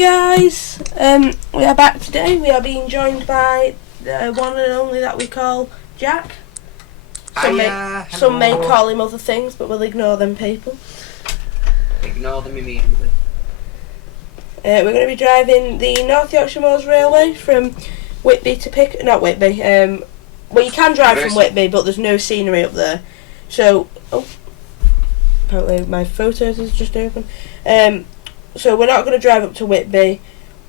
guys, we are back today. We are being joined by the one and only that we call Jack. Some may call him other things, but we'll ignore them people. Ignore them immediately. We're going to be driving the North Yorkshire Moors Railway from Whitby to Pickering. Not Whitby. Well, you can drive from Whitby, but there's no scenery up there. So, apparently my photos is just open. So we're not going to drive up to Whitby.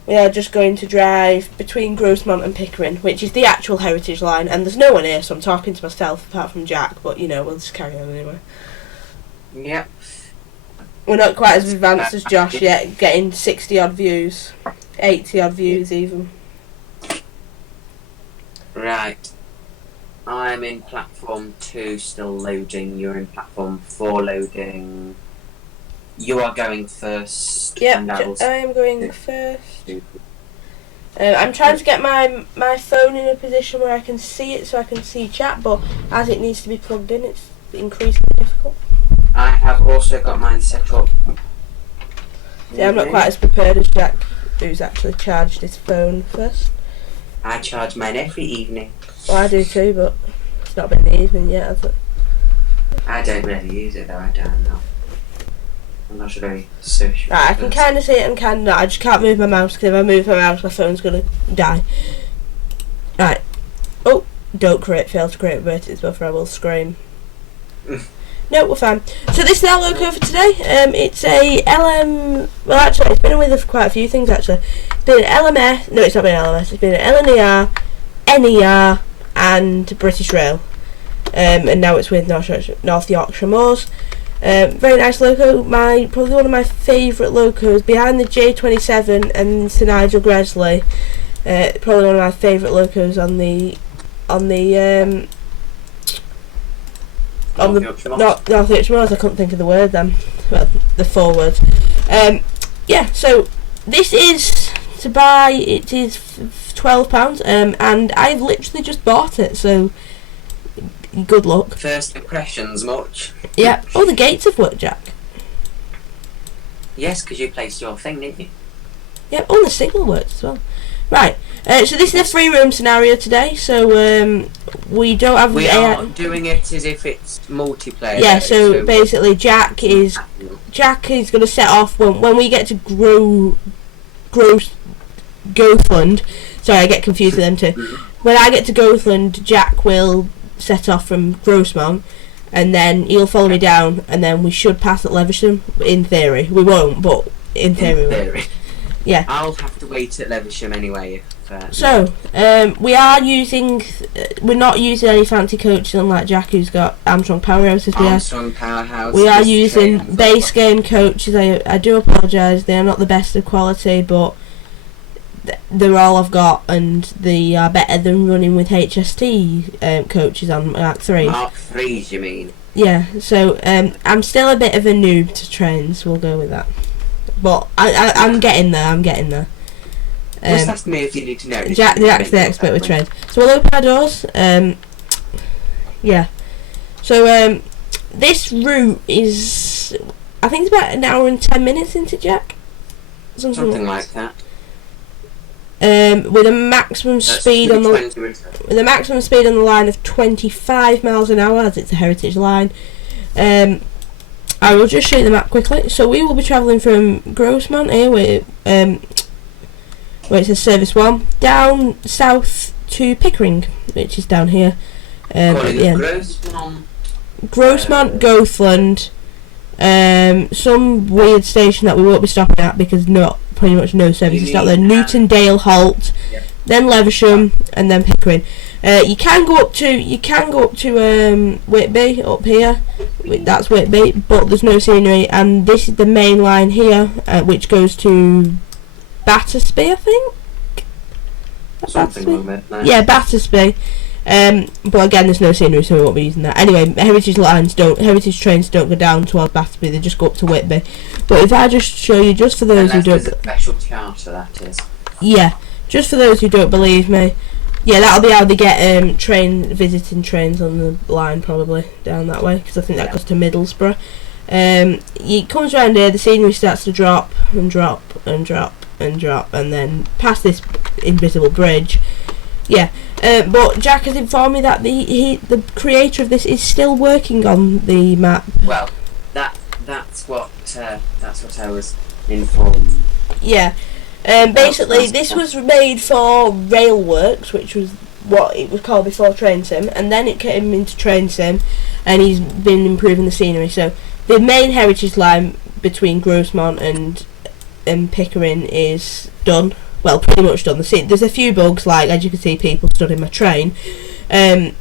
We are just going to drive between Grosmont and Pickering, which is the actual heritage line. And there's no one here, so I'm talking to myself apart from Jack. But you know, we'll just carry on anyway. Yep. We're not quite as advanced as Josh yet, getting 60 odd views, 80 odd views even. Right. I'm in platform 2, still loading. You're in platform 4, loading. You are going first. Yep, I am going first. I'm trying to get my phone in a position where I can see it so I can see chat, but as it needs to be plugged in, it's increasingly difficult. I have also got mine set up. Yeah, I'm not quite as prepared as Jack, who's actually charged his phone first. I charge mine every evening. Well, I do too, but it's not been the evening yet, has it? I don't really use it though, I don't know. I'm not very social. Right, I can kind of see it and kind of not. I just can't move my mouse, because if I move my mouse, my phone's going to die. Right. Oh, don't fail to create a vertex buffer, I will scream. No, we're fine. So this is our logo for today. It's a LM... Well, actually, it's been with us for quite a few things, actually. It's been an LMS... No, it's not been an LMS. It's been an LNER, NER, and British Rail. And now it's with North Yorkshire Moors. Very nice logo. Probably one of my favourite logos, behind the J27 and Sir Nigel Gresley. Probably one of my favourite logos on the North Yorkshire Moors. I couldn't think of the word then. Well, the 4 words. Yeah. So this is to buy. It is £12, and I've literally just bought it. So good luck. First impressions, much. Yeah. Oh, the gates have worked, Jack. Yes, because you placed your thing, didn't you? Yeah. Oh, the signal works as well. Right. So this is a free roam scenario today. So we don't have. We are doing it as if it's multiplayer. Yeah. So basically, Jack is going to set off when we get to Gothland. Sorry, I get confused with them too. When I get to Gothland, Jack will set off from Grosmont, and then he'll follow me down, and then we should pass at Leavisham. In theory, we won't, but in theory. Yeah. I'll have to wait at Leavisham anyway. So, we're not using any fancy coaches unlike Jack, who's got Armstrong Powerhouses. We are using base game coaches. I do apologise, they are not the best of quality, but they're all I've got, and they are better than running with HST coaches on Mark 3. Mark 3s, you mean? Yeah, so I'm still a bit of a noob to trains, we'll go with that. But I'm getting there. Just ask me if you need to know. Jack's the expert with trains. So we'll open our doors. Yeah. So this route is, I think it's about an hour and 10 minutes into Jack. Something like that. With a maximum speed on the line of 25 miles an hour, as it's a heritage line. I will just show you the map quickly. So we will be travelling from Grosmont here, where it says Service 1, down south to Pickering, which is down here. Grosmont, Gothland, some weird station that we won't be stopping at because pretty much no services stop there. Newtondale halt, then Leavisham, and then Pickering. You can go up to Whitby up here. That's Whitby, but there's no scenery. And this is the main line here, which goes to Battersby, I think. Something like that. Yeah, Battersby. But again, there's no scenery, so we won't be using that. Anyway, heritage trains don't go down towards Battersby; they just go up to Whitby. But if I just show you, just for those who don't, there's a special charter, that is. Yeah, just for those who don't believe me. Yeah, that'll be how they get visiting trains on the line, probably down that way, because I think that goes to Middlesbrough. He comes around here, the scenery starts to drop and drop and drop and drop, and then past this invisible bridge. Yeah, but Jack has informed me that the creator of this is still working on the map. Well, that's what I was informed. Yeah, basically this was made for Railworks, which was what it was called before Train Sim, and then it came into Train Sim, and he's been improving the scenery. So the main heritage line between Grosmont and Pickering is done. Well, pretty much done. There's a few bugs, like as you can see, people stood in my train. There's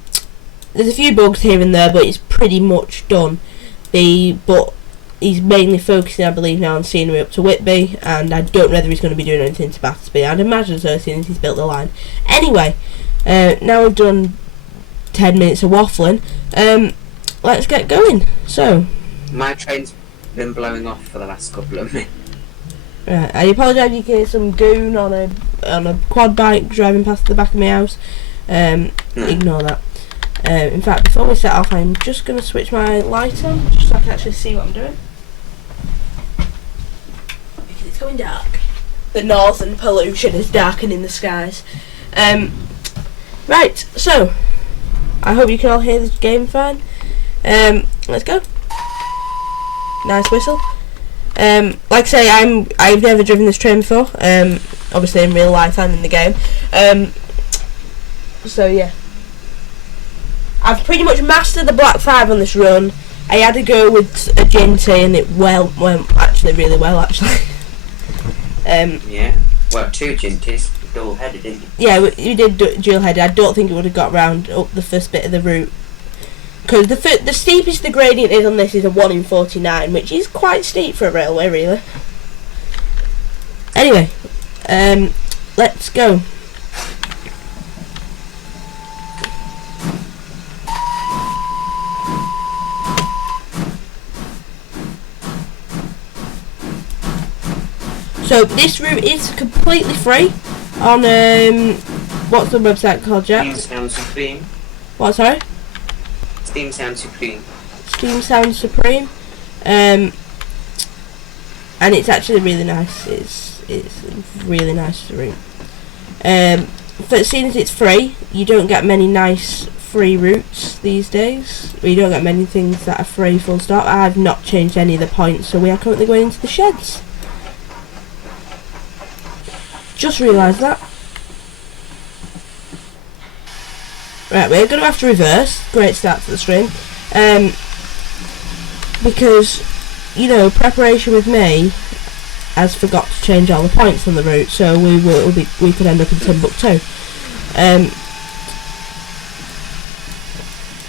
a few bugs here and there, but it's pretty much done. But he's mainly focusing, I believe, now on scenery up to Whitby, and I don't know whether he's going to be doing anything to Battersby. I'd imagine so, as soon as he's built the line. Anyway, now we've done 10 minutes of waffling. Let's get going. So, my train's been blowing off for the last couple of minutes. Right, I apologise if you hear some goon on a quad bike driving past the back of my house. Ignore that. In fact, before we set off, I'm just going to switch my light on, just so I can actually see what I'm doing. Because it's going dark. The northern pollution is darkening the skies. Right, so, I hope you can all hear the game fine. Let's go. Nice whistle. Like I say, I've never driven this train before. Obviously in real life and in the game. So yeah, I've pretty much mastered the Black 5 on this run. I had to go with a Ginty, and it went actually really well actually. Yeah, well, 2 Ginties, double-headed, didn't you? Yeah, we did dual-headed. I don't think it would have got round up the first bit of the route. Because the steepest the gradient is on this is a 1 in 49, which is quite steep for a railway, really. Anyway, let's go. So this route is completely free on what's the website called, Jack? Steam Sound Supreme. What, sorry? Steam Sound Supreme. Steam Sound Supreme. And it's actually really nice. It's really nice route. But seeing as it's free, you don't get many nice free routes these days. You don't get many things that are free full stop. I've not changed any of the points, so we are currently going into the sheds. Just realised that. Right, we're going to have to reverse. Great start to the stream. Because, you know, preparation with me has forgot to change all the points on the route, so we could end up in Timbuktu.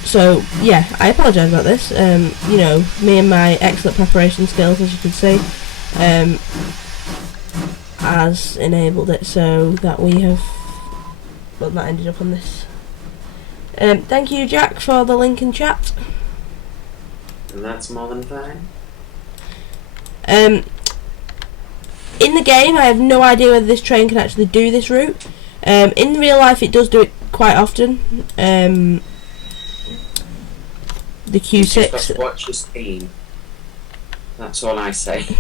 So, yeah, I apologise about this. You know, me and my excellent preparation skills, as you can see, has enabled it so that we have, well, that ended up on this. Thank you, Jack, for the link in chat. And that's more than fine. In the game, I have no idea whether this train can actually do this route. In real life, it does do it quite often. The Q6. You just got to watch your screen. That's all I say.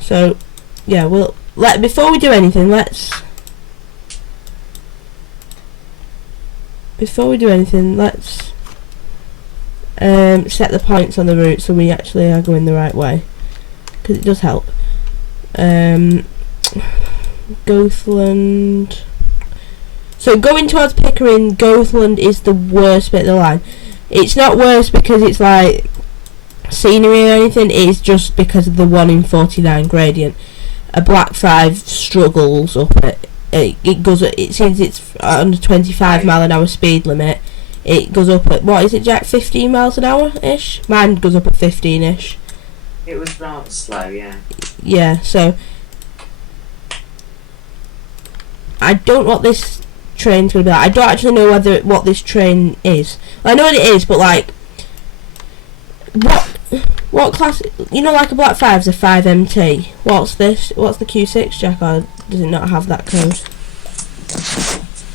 So, yeah, before we do anything, let's set the points on the route so we actually are going the right way, because it does help. Goathland. So going towards Pickering, Goathland is the worst bit of the line. It's not worse because it's like scenery or anything, it's just because of the 1 in 49 gradient. A Black 5 struggles up it. Since it's under 25 mile an hour speed limit, it goes up at, what is it, Jack, 15 miles an hour ish? Mine goes up at 15 ish. It was rather slow, yeah. Yeah, so I don't know what this train's gonna be like. I don't actually know what this train is. I know what it is, but like, what class? You know, like a Black 5's a 5MT. What's this? What's the Q6, Jack? Or does it not have that code?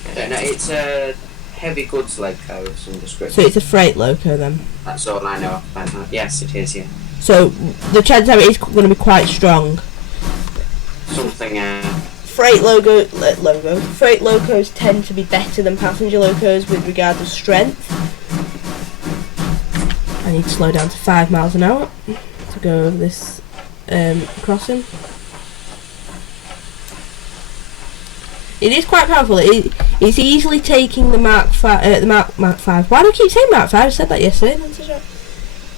I don't know. It's a heavy goods loco of some description. So it's a freight loco then. That's all I know about that. Yes, it is. Yeah. So the chance that it is going to be quite strong. Something. Freight locos tend to be better than passenger locos with regard to strength. I need to slow down to 5 miles an hour to go over this crossing. It is quite powerful. It's easily taking the Mark 5. Mark 5. Why do I keep saying Mark 5? I said that yesterday.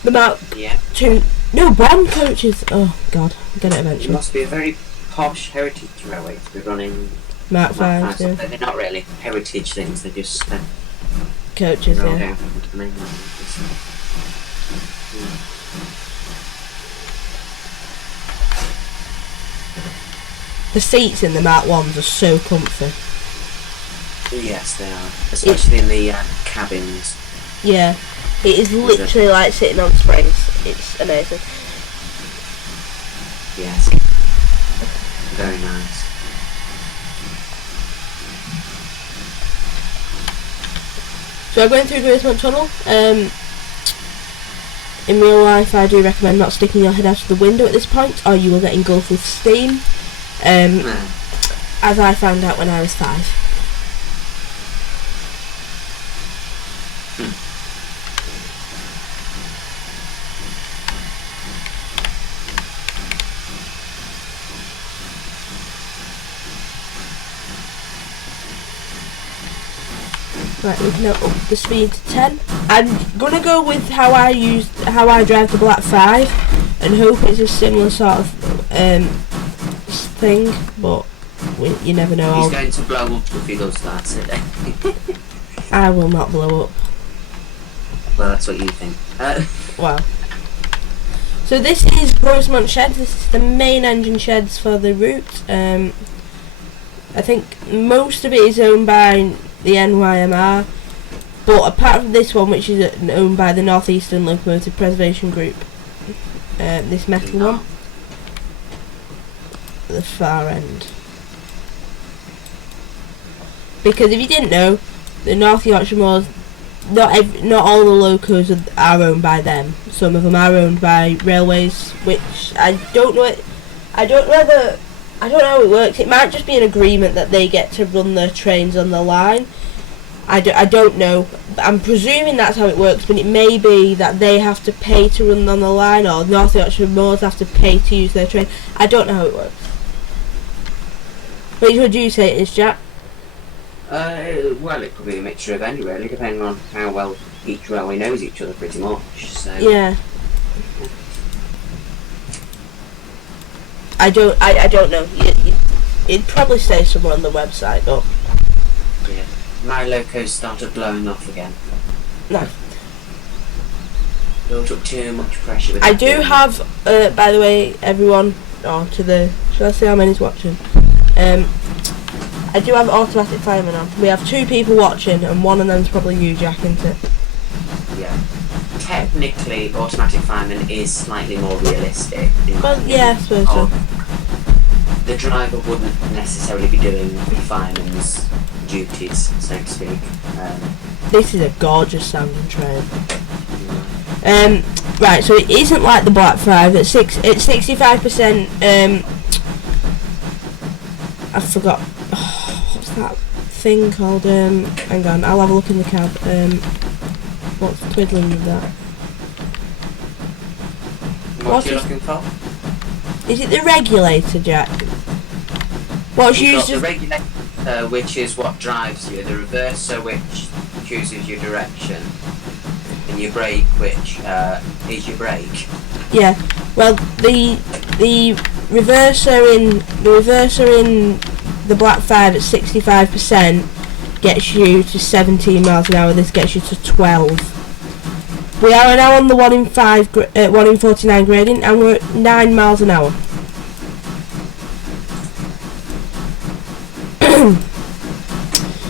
The Mark 2. No, 1 coaches. Oh God, I'll get it eventually. It must be a very posh heritage railway to be running Mark 5. Yeah. They're not really heritage things. They're just coaches. Down Yeah. to the mainland. The seats in the Mark 1s are so comfy. Yes, they are. Especially in the cabins. Yeah. It is literally like sitting on springs. It's amazing. Yes. Very nice. So I'm going through Grosmont Tunnel. In real life, I do recommend not sticking your head out of the window at this point, or you will get engulfed with steam. As I found out when I was 5. Right, we can now up the speed to 10. I'm gonna go with how I drive the Black 5, and hope it's a similar sort of thing, but you never know. He's going to blow up if he does that today. I will not blow up. Well, that's what you think. Wow. So this is Grosmont Sheds. This is the main engine sheds for the route. I think most of it is owned by the NYMR, but apart from this one, which is owned by the North Eastern Locomotive Preservation Group, this metal one, at the far end. Because if you didn't know, the North Yorkshire Moors, not all the locos are owned by them. Some of them are owned by railways, which I don't know how it works. It might just be an agreement that they get to run their trains on the line. I don't know. I'm presuming that's how it works, but it may be that they have to pay to run on the line, or North Yorkshire Moors have to pay to use their train. I don't know how it works. Which would you say it is, Jack? Well, it could be a mixture of any, really, depending on how well each railway knows each other, pretty much. So. Yeah. I don't know. It'd probably say somewhere on the website, but yeah, my locos started blowing off again. No. Built up too much pressure. With I do have, by the way, everyone, should I say how many's watching? I do have automatic fireman on. We have 2 people watching, and one of them's probably you, Jack, isn't it? Yeah. Technically, automatic fireman is slightly more realistic. Well, yeah, I suppose so. The driver wouldn't necessarily be doing the fireman's duties, so to speak. This is a gorgeous sounding train. Right, so it isn't like the Black 5. It's 65%. I forgot. What's that thing called? Hang on, I'll have a look in the cab. What's twiddling with that? What are you looking for? Is it the regulator, Jack? What's You've used got the regulator, which is what drives you, the reverser, which chooses your direction, and your brake, which is your brake. Yeah. Well, the reverser in the Black 5 at 65% gets you to 17 miles an hour. This gets you to 12. We are now on the 1 in 49 gradient, and we're at 9 miles an hour.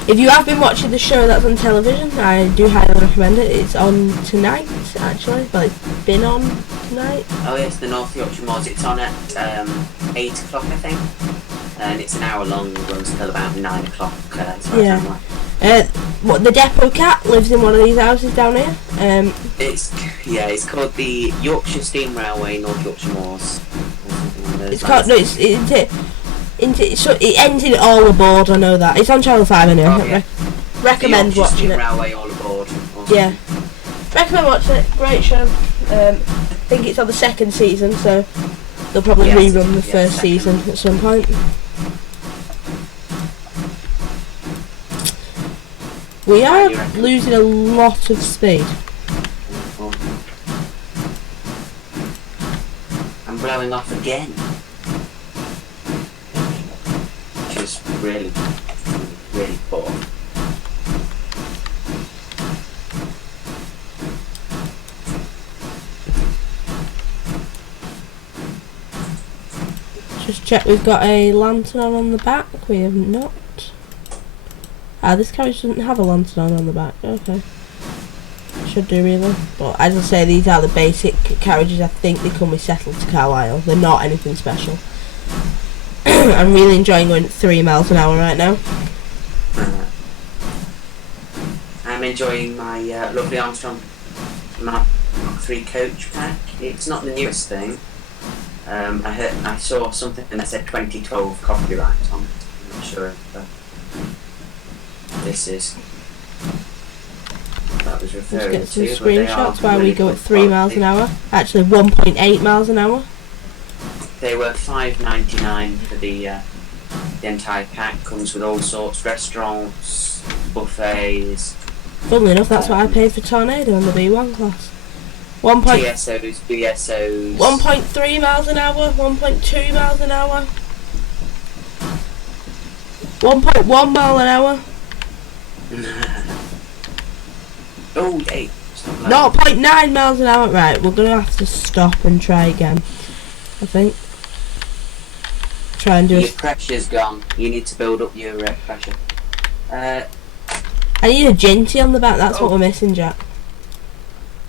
If you have been watching the show that's on television, I do highly recommend it. It's on tonight, actually. Well, it's been on tonight. Oh yes, the North Yorkshire Moors. It's on at 8 o'clock, I think. And it's an hour long, runs till about 9 o'clock. Yeah. What, the depot cat lives in one of these houses down here. It's called the Yorkshire Steam Railway, North Yorkshire Moors. It's called no, so it ends in all aboard. I know that it's on Channel 5 anyway. Oh, yeah. Recommend the Yorkshire watching Steam it. Railway, all aboard. Awesome. Yeah, recommend watching it. Great show. I think it's on the second season, so they'll probably rerun the first season at some point. We are losing a lot of speed. I'm blowing off again. Which is really, really poor. Just check we've got a lantern on the back. We have not. This carriage doesn't have a lantern on the back. Okay. Should do really. But as I say, these are the basic carriages. I think they come with settled to Carlisle. They're not anything special. I'm really enjoying going at 3 miles an hour right now. I'm enjoying my lovely Armstrong Mark 3 coach pack. It's not the newest thing. I saw something that said 2012 copyright on it. I'm not sure if this is that was referring Let's get to. some screenshots while we go at 3 miles an hour. Actually 1.8 miles an hour. They were $5.99 for the entire pack. Comes with all sorts, restaurants, buffets. Funnily enough, that's what I paid for Tornado in the B1 class. TSOs, BSOs. 1.3 miles an hour, 1.2 miles an hour, 1.1 mile an hour. Oh, hey. 0.9 miles an hour. Right, we're gonna have to stop and try again. I think. Try and do your pressure's gone. You need to build up your pressure. I need a Ginty on the back. That's what we're missing, Jack.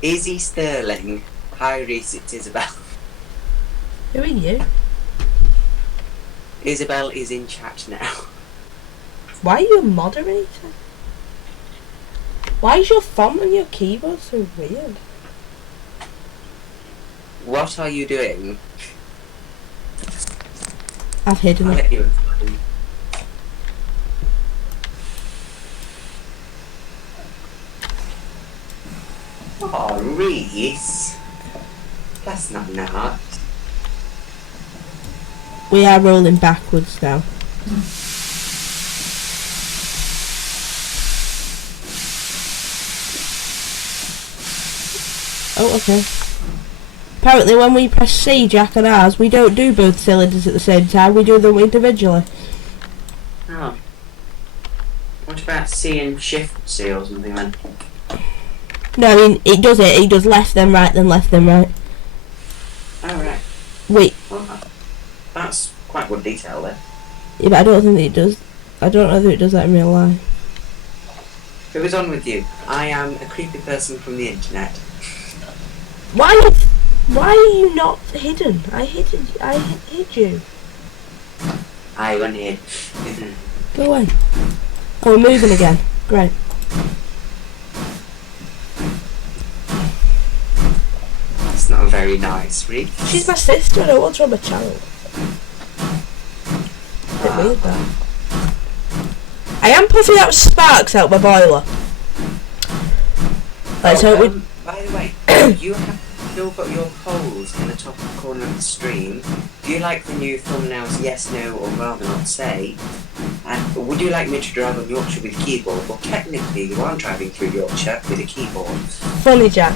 Izzy Sterling. Hi, Reese. It's Isabel. Who are you? Isabel is in chat now. Why are you a moderator? Why is your font on your keyboard so weird? What are you doing? I've hidden I'll it. let you. Oh, Reese. That's not nice. We are rolling backwards now. Oh, okay. Apparently when we press C, Jack, and ours, we don't do both cylinders at the same time, we do them individually. Oh. What about C and Shift C or something then? No, I mean, it does left then right, then left then right. Oh, right. Wait. Well, that's quite good detail there. Yeah, but I don't think that it does. I don't know if it does that in real life. Who is on with you? I am a creepy person from the internet. Why are you not hidden? I hid you. I went in. Go away. Oh, we're moving again. Great. That's not very nice, Reese. She's my sister, I don't want her on my channel. Bit weird that. I am puffing out sparks out my boiler. Let's hope we... By the way, you have still got your polls in the top corner of the stream. Do you like the new thumbnails, yes, no, or rather not say? And would you like me to drive on Yorkshire with a keyboard? Well, technically, you are driving through Yorkshire with a keyboard. Funny, Jack.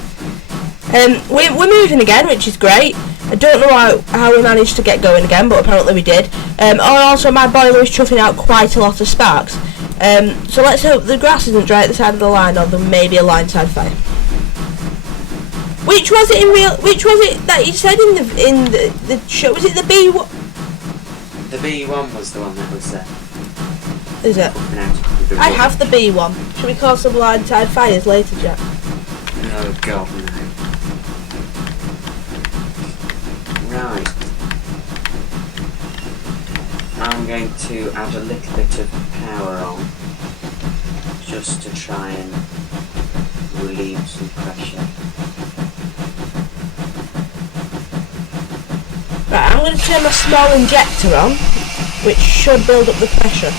We're moving again, which is great. I don't know how we managed to get going again, but apparently we did. Also, my boiler is chuffing out quite a lot of sparks. So let's hope the grass isn't dry at the side of the line, or there may be a line side fire. Which was it that you said in the show? Was it the B1? The B1 was the one that was there. Is it? I have the B1. Should we call some line side fires later, Jack? Oh God, no. Right. I'm going to add a little bit of power on. just to try and relieve some pressure. Right, I'm going to turn my small injector on, which should build up the pressure.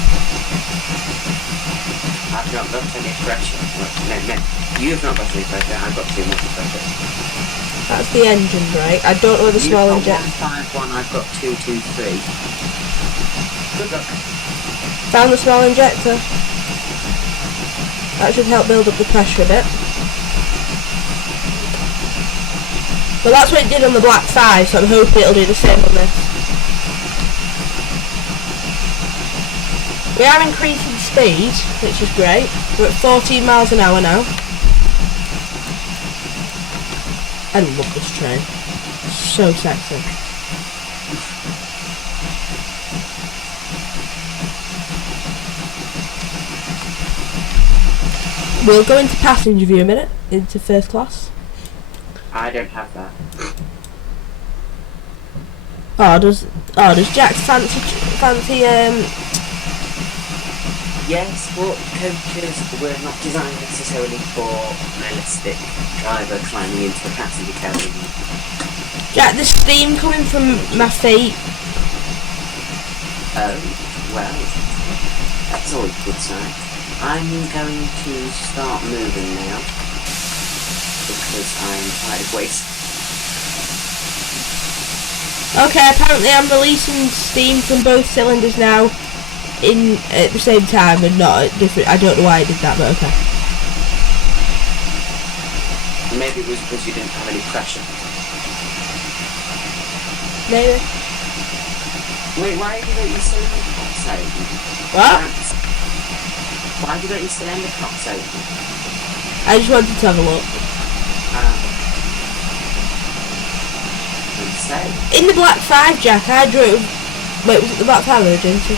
I've not got any pressure. No, you've not got any pressure. I've got too much pressure. That's the engine brake. I don't know the small injector. You've got 151, I've got 223. Good luck. Found the small injector. That should help build up the pressure a bit. Well, that's what it did on the Black 5, so I'm hoping it'll do the same on this. We are increasing speed, which is great. We're at 14 miles an hour now. I love this train. So sexy. We'll go into passenger view a minute, into first class. I don't have that. Does Jack fancy Yes, but coaches were not designed necessarily for realistic driver climbing into the passenger cabin. Jack, there's steam coming from my feet. Oh, well, that's always a good sign. I'm going to start moving now because I'm quite a waste. Okay, apparently I'm releasing steam from both cylinders now in at the same time and not at different. I don't know why I did that, but okay. Maybe it was because you didn't have any pressure. Maybe. Wait, why have you got your cylinder cops open? What? Why have you got your cylinder cops open? I just wanted to have a look. In the Black 5, Jack, I drove... Wait, was it the Black 5 or the Agency?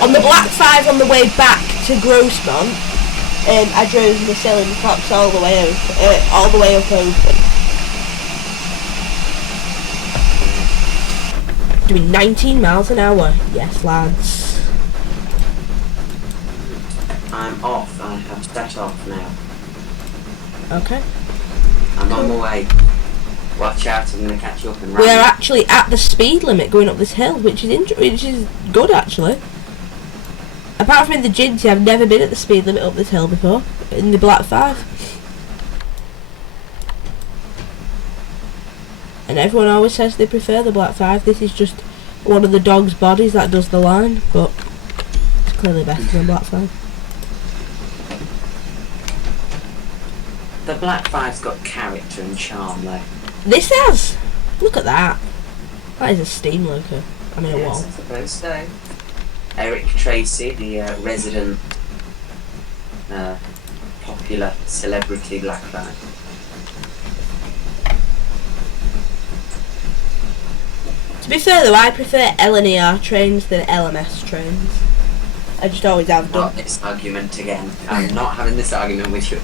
On the Black 5 on the way back to Grosmont, I drove the cylinder cops all the way up open. Doing 19 miles an hour. Yes, lads. I'm off. I have set off now. Okay. I'm on my way. Watch out, I'm going to catch you up and We run. are actually at the speed limit going up this hill, which is good actually. Apart from in the Ginty, I've never been at the speed limit up this hill before. In the Black 5. And everyone always says they prefer the Black 5. This is just one of the dog's bodies that does the line, but it's clearly better than Black 5. The Black 5's got character and charm though. This has! Look at that. That is a steam loco. I mean, a wall. Yes, I suppose so. Eric Tracy, the resident popular celebrity Black 5. To be fair though, I prefer LNER trains than LMS trains. I just always have done. Not this argument again. I'm not having this argument with you.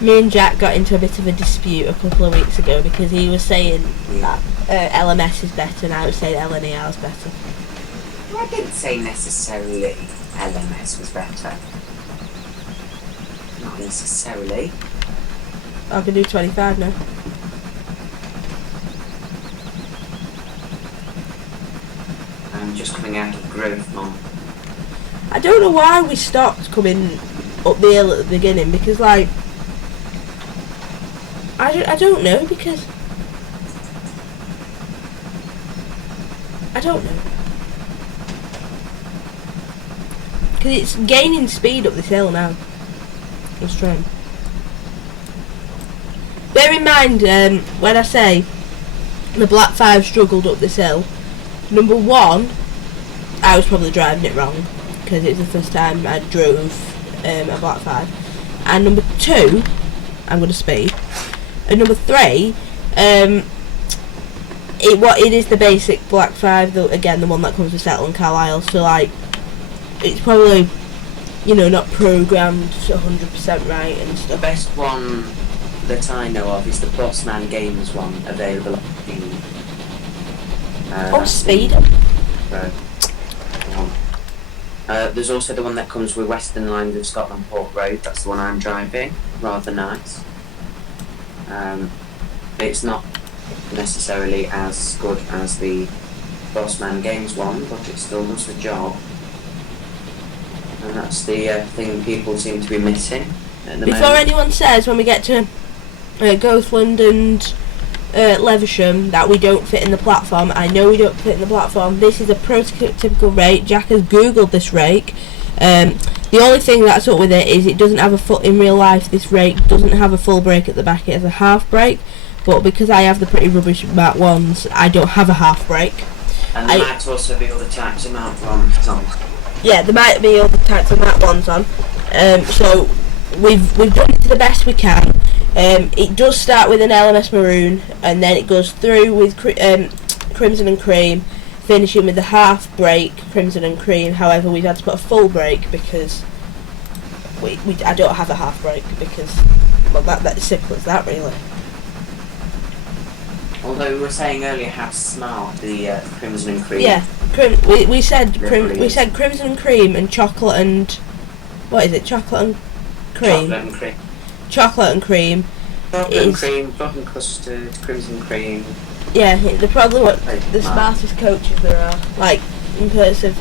Me and Jack got into a bit of a dispute a couple of weeks ago because he was saying that LMS is better and I was saying LNER is better. I didn't say necessarily LMS was better. Not necessarily. I can do 25 now. I'm just coming out of Grosmont. I don't know why we stopped coming up the hill at the beginning because like I don't know because I don't know because it's gaining speed up this hill now. Let's try. Bear in mind when I say the Black 5 struggled up this hill, number one, I was probably driving it wrong because it was the first time I drove a Black 5, and number two, I'm going to speed. And number three, it is the basic Black 5, again the one that comes with Settle and Carlisle, so like it's probably, you know, not programmed 100% right and The stuff. best one that I know of is the Bossman Games one, available on Steam. On Speed? So, There's also the one that comes with Western Lines of Scotland Port Road. That's the one I'm driving. Rather nice. It's not necessarily as good as the Bossman Games one, but it still does the job. And that's the thing people seem to be missing at the Before moment. anyone says when we get to Gothland and Leavisham that we don't fit in the platform, I know we don't fit in the platform. This is a prototypical rake. Jack has googled this rake. The only thing that's up with it is it doesn't have a full, in real life this rake doesn't have a full brake at the back, it has a half brake, but because I have the pretty rubbish Mark 1s, I don't have a half brake. And there might also be other types of Mark 1s on. Yeah, there might be other types of Mark 1s on. So we've done it to the best we can. It does start with an LMS maroon, and then it goes through with crimson and cream, finishing with the half brake crimson and cream. However, we've had to put a full brake because I don't have a half brake because, well, that's simple as that really. Although we were saying earlier how smart the crimson and cream. Yeah, we said crimson and cream and chocolate and what is it? Chocolate and cream. Chocolate and cream. Chocolate and cream. Chocolate and cream, chocolate custard, crimson cream. Yeah, they're probably the smartest coaches there are. Like in terms of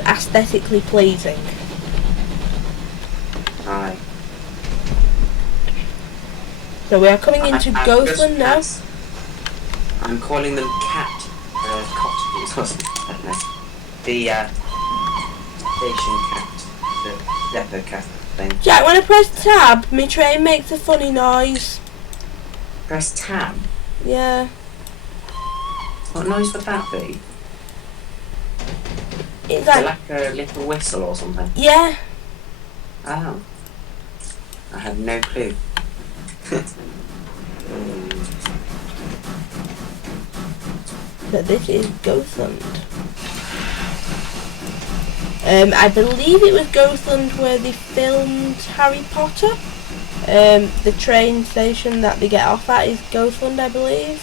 aesthetically pleasing. Aye. So we are coming into Gothland now. I'm calling them cottages, wasn't it? I don't know. The station cat, the depot cat thing. Jack, when I press tab, my train makes a funny noise. Press tab? Yeah. What noise would that be? It's Is it like a little whistle or something? Yeah. Oh. I have no clue. But this is Gothland. I believe it was Gothland where they filmed Harry Potter. The train station that they get off at is Gothland, I believe.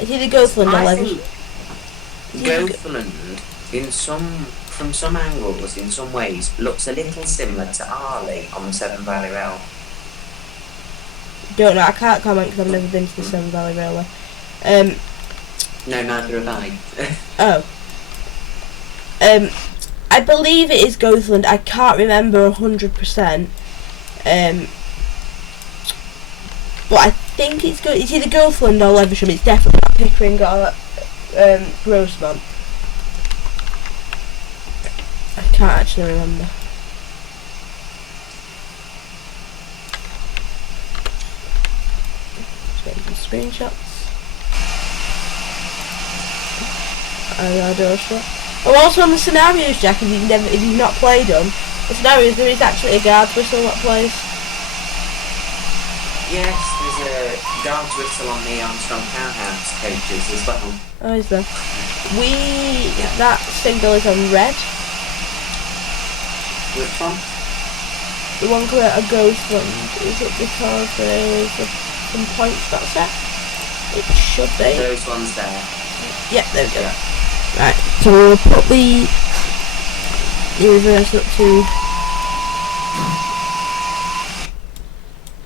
It's either Gothland or Leavisham. Gothland, from some angles, in some ways, looks a little similar to Arley on the Severn Valley Rail. Don't know, I can't comment because I've never been to the Severn Valley Railway. No, neither have I. Oh. I believe it is Gothland. I can't remember 100%. But I think it's either Gothland or Leavisham. It's definitely not Pickering or Grosmont. I can't actually remember. Just getting some screenshots. Oh, also on the scenarios, Jack, if you've not played them, the scenarios, there is actually a guard's whistle that plays. Yes, there's a guard's whistle on the Armstrong Powerhouse coaches as well. Oh, is there? That signal is on red. Which one? The one coming out of Gothland. Is it because there is some points not set? It should be. Those ones there. Yeah, there we go. Yeah. Right, so we'll put the reverse up to...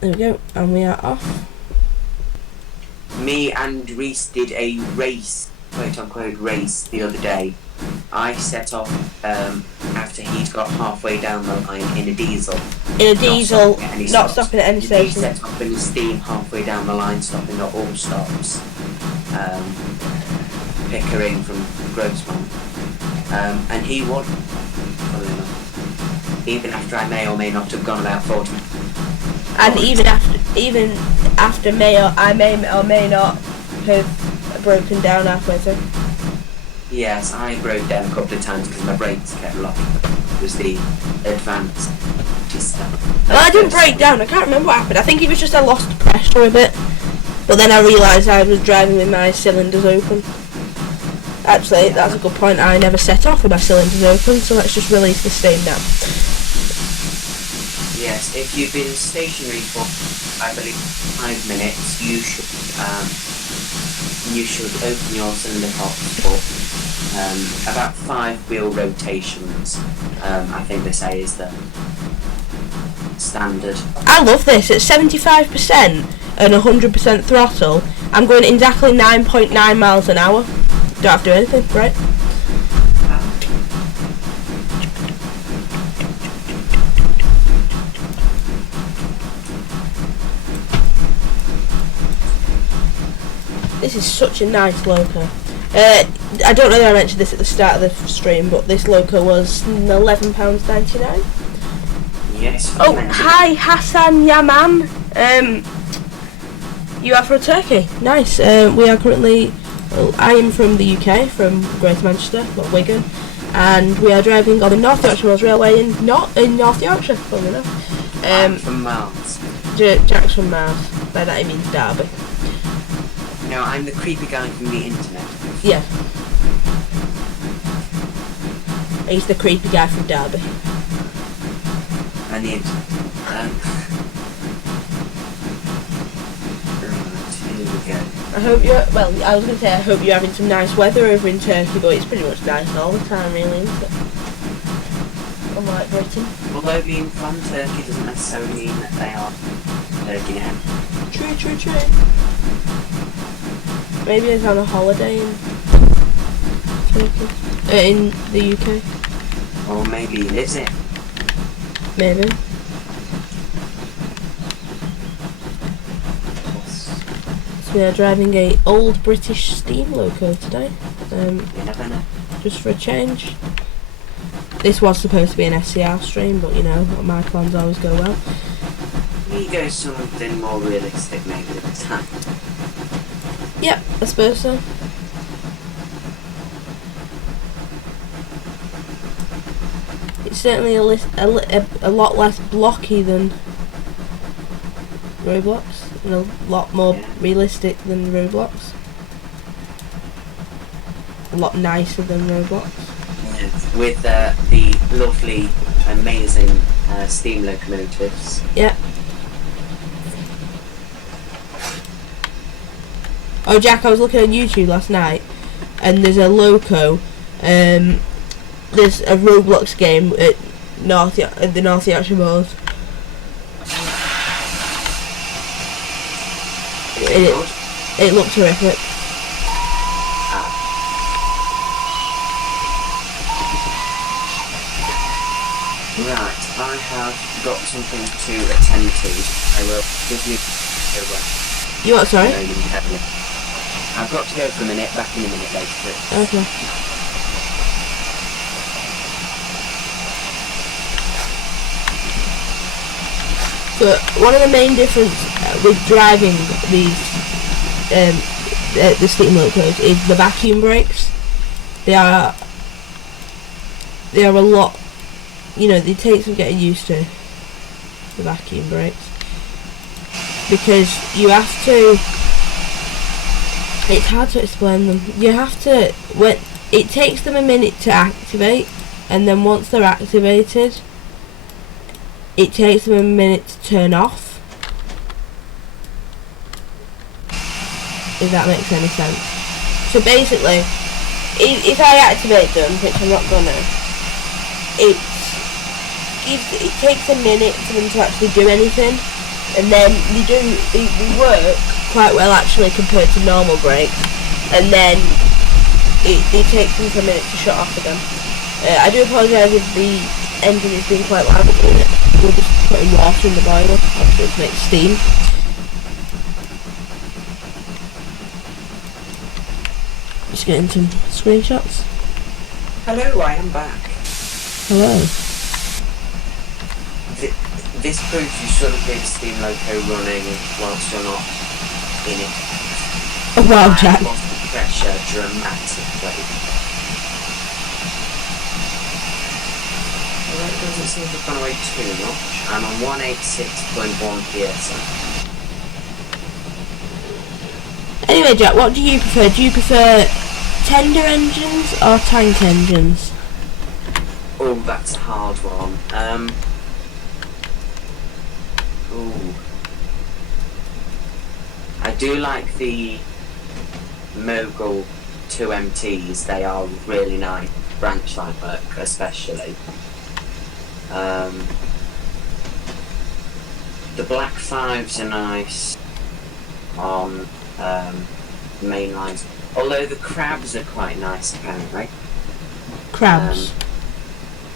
There we go, and we are off. Me and Reese did a race, quote-unquote race, the other day. I set off after he'd got halfway down the line in a diesel. In a diesel, not stopping at any station. He set off in a steam halfway down the line, stopping at all stops. Pickering from Grosmont. And he won, funnily enough. Even after I may or may not have gone about 40 minutes. And even after I may or may not have broken down halfway through. Yes, I broke down a couple of times because my brakes kept locking. It was the advanced stuff. Well, I didn't break down. I can't remember what happened. I think it was just I lost pressure a bit. But then I realised I was driving with my cylinders open. Actually, that's a good point. I never set off with my cylinders open, so let's just release the steam now. Yes, if you've been stationary for, I believe, 5 minutes, you should open your cylinder pops for About 5 wheel rotations, I think they say is the standard. I love this. It's 75% and 100% throttle. I'm going exactly 9.9 miles an hour. Don't have to do anything, right? This is such a nice loco. I don't know if I mentioned this at the start of the stream, but this loco was £11.99. Yes. Oh, hi Hassan Yaman. You are for a turkey. Nice. We are currently. Well, I am from the UK, from Greater Manchester, not Wigan, and we are driving on the North Yorkshire Roads Railway in North Yorkshire. Funnily enough. I'm from Mars. Jack's from Mars. By that he means Derby. No, I'm the creepy guy from the internet. Yeah. He's the creepy guy from Derby. And the internet. Here we go. I hope you're. Well, I was going to say I hope you're having some nice weather over in Turkey, but it's pretty much nice all the time, really, isn't it? Unlike Britain. Although being from Turkey doesn't necessarily mean that they are Turkey now. True. Maybe he's on a holiday in Turkey. In the UK. Or maybe he lives it. Maybe. So we are driving a old British steam loco today. You never know. Just for a change. This was supposed to be an SCR stream, but you know, my plans always go well. We go something more realistic maybe this time. Yep, I suppose so. It's certainly a lot less blocky than Roblox, and a lot more realistic than Roblox. A lot nicer than Roblox. Yeah. With the lovely, amazing steam locomotives. Yeah. Oh, Jack, I was looking on YouTube last night, and there's a loco. There's a Roblox game at the North Yorkshire Moors. It looks horrific. Right, I have got something to attend to. I will give you over. You what, sorry? I've got to go for a minute, back in a minute later. Okay. So one of the main differences with driving these the steam locos is the vacuum brakes. They are a lot. You know, they take some getting used to, the vacuum brakes, because you have to. It's hard to explain them. You have to, when it takes them a minute to activate, and then once they're activated, it takes them a minute to turn off. If that makes any sense. So basically, if I activate them, which I'm not gonna, it takes a minute for them to actually do anything, and then they work quite well actually compared to normal brakes, and then it takes them a minute to shut off again. I do apologise if the engine is being quite loud at the minute. We're just putting water in the boiler actually to make steam. Just getting some screenshots. Hello, I am back. Hello. This proves you shouldn't leave steam loco running whilst you're not in it. Oh wow, Jack. I lost the pressure dramatically. Well, that doesn't seem to have gone away too much. I'm on 186.1 psi. Anyway, Jack, what do you prefer? Do you prefer tender engines or tank engines? Oh, that's a hard one. Ooh. I do like the Mogul 2 MTs, they are really nice. Branch line work, especially. The black 5s are nice on main lines. Although the crabs are quite nice, apparently. Crabs?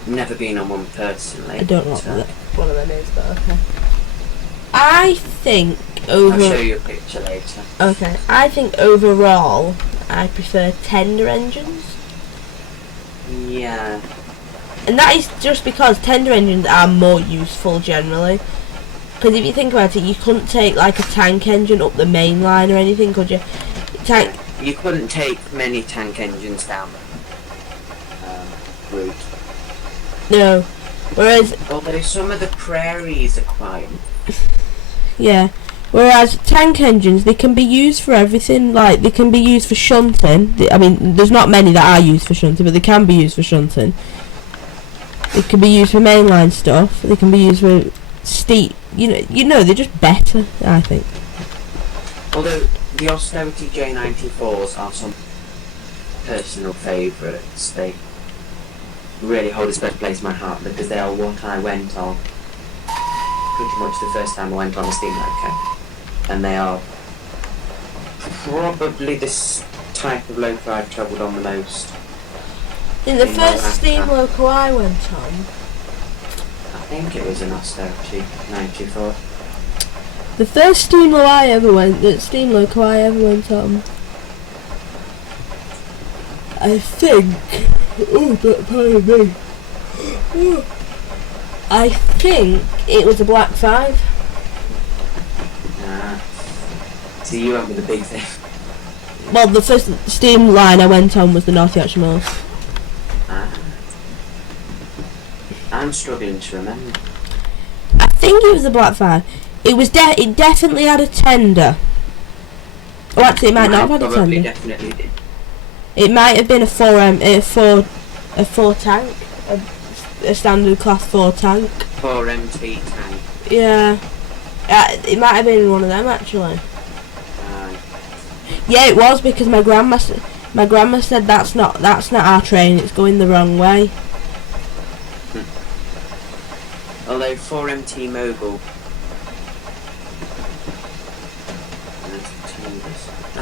Never been on one personally. I don't know what one of them is, but okay. I think I'll show you a picture later. Okay, I think overall, I prefer tender engines. Yeah. And that is just because tender engines are more useful generally. Because if you think about it, you couldn't take like a tank engine up the main line or anything, could you? You couldn't take many tank engines down the route. No. Whereas... Although some of the prairies are quite... Yeah. Whereas tank engines, they can be used for everything. Like, they can be used for shunting. I mean, there's not many that are used for shunting, but they can be used for shunting. They can be used for mainline stuff. They can be used for steep... You know, they're just better, I think. Although, the Austerity J94s are some personal favourites. They really hold a special place in my heart because they are what I went on pretty much the first time I went on a steam loco. And they are probably this type of loco I've travelled on the most. In the first steam loco I went on... I think it was an Austerity 94. The first steam loco I ever went on, I think... Oh, pardon me. I think it was a black 5. So you went with the big thing. Well, the first steam line I went on was the North Yorkshire Moors. I'm struggling to remember. I think it was a black 5. It was it definitely had a tender. Oh, actually, it might not have had a tender. Definitely did. It might have been a 4 tank, a standard class 4 tank. 4 MT tank. Yeah. It might have been one of them actually. Yeah, it was because my grandma said that's not our train. It's going the wrong way. Although 4MT Mogul.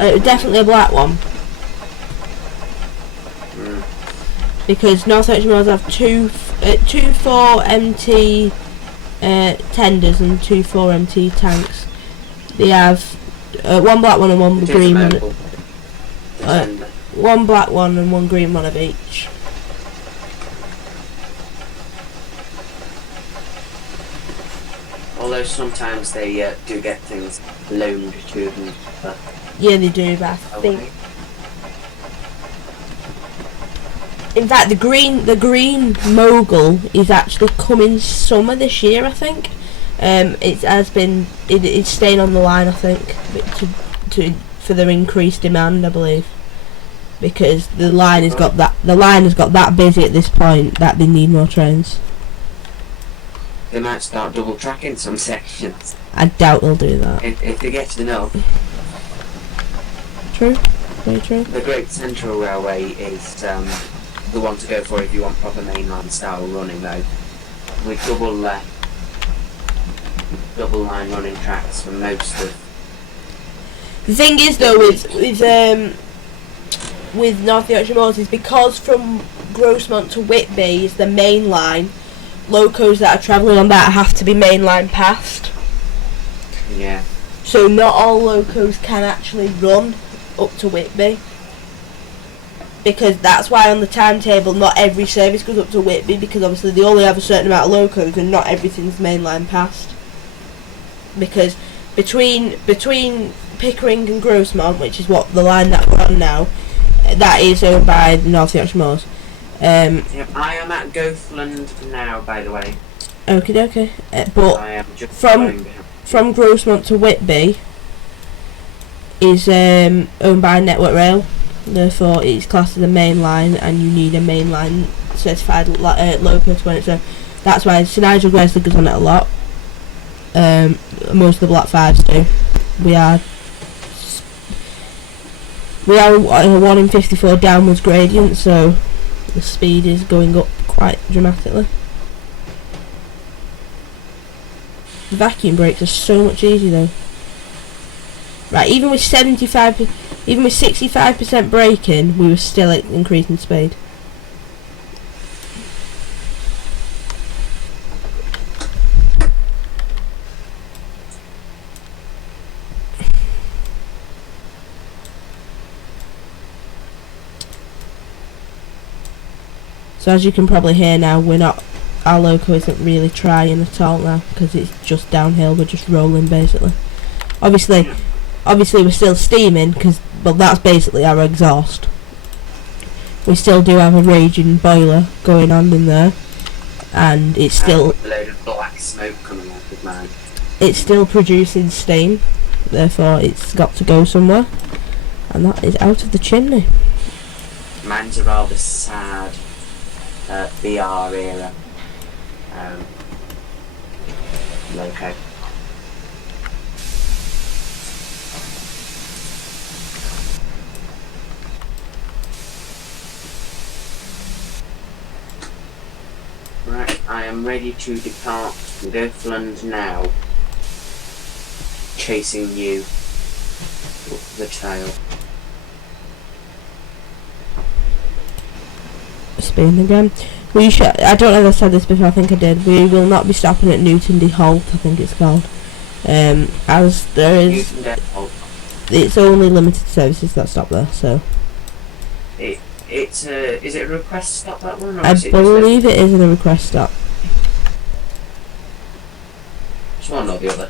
It was definitely a black one. Because North Yorkshire Moors have two 4MT tenders and 2 4MT tanks. They have one black one and one green one. One black one and one green one of each. Although sometimes they do get things loaned to them. Yeah, they do, but I think... In fact, the green Mogul is actually coming summer this year, I think. It's staying on the line, I think, for their increased demand, I believe, because the line has got that busy at this point that they need more trains. They might start double tracking some sections. I doubt they'll do that. If they get enough. True, very true. The Great Central Railway is the one to go for if you want proper mainline style running, though, with double line running tracks for most of. The thing is, though, with North Yorkshire Moors, is because from Grosmont to Whitby is the main line. Locos that are travelling on that have to be mainline passed. Yeah. So not all locos can actually run up to Whitby. Because that's why on the timetable not every service goes up to Whitby, because obviously they only have a certain amount of locos and not everything's mainline passed. Because between Pickering and Grosmont, which is what the line that we're on now, that is owned by the North Yorkshire Moors. Yep, I am at Gothland now, by the way. Okay. But I am just from Grosmont to Whitby is owned by Network Rail. Therefore, it's classed as a main line, and you need a mainline certified loco to run it. So that's why Sir Nigel Gresley goes on it a lot. Most of the Black 5s do. We are on a 1 in 54 downwards gradient, so the speed is going up quite dramatically. The vacuum brakes are so much easier though. Right, even with 65% braking, we were still increasing speed. So as you can probably hear now, our loco isn't really trying at all now, because it's just downhill, we're just rolling basically. Obviously we're still steaming, well, that's basically our exhaust. We still do have a raging boiler going on in there, and it's still a load of black smoke coming out of mine. It's still producing steam, therefore it's got to go somewhere, and that is out of the chimney. Mine's a rather sad VR era loco. Right, I am ready to depart Northland now, chasing you up the tail. Spin again. I don't know if I said this before, I think I did. We will not be stopping at Newton de Holt, I think it's called. As there is... It's only limited services that stop there, so... Is it a request stop, that one? Or I believe it is a request stop. It's one or the other.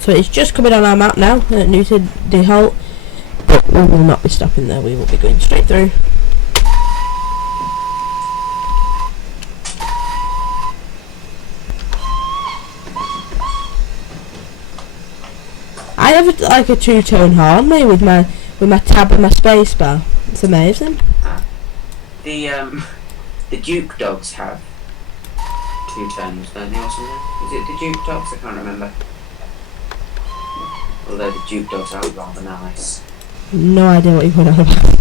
So it's just coming on our map now, at Newton de Holt. But we will not be stopping there, we will be going straight through. I have like a two-tone horn, mate, with my tab and my space bar. It's amazing. The Duke dogs have two tones, don't they, or something? Is it the Duke dogs? I can't remember. Although the Duke dogs are rather nice. No idea what you're going on about.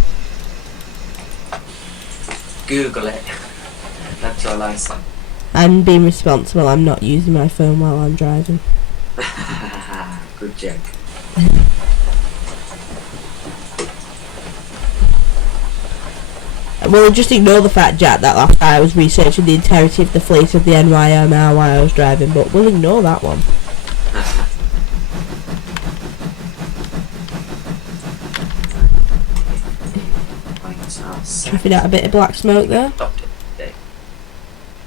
Google it. That's all I say. I'm being responsible, I'm not using my phone while I'm driving. Good joke. Well, just ignore the fact, Jack, that last night I was researching the entirety of the fleet of the NYMR while I was driving, but we'll ignore that one. Traffic out a bit of black smoke there.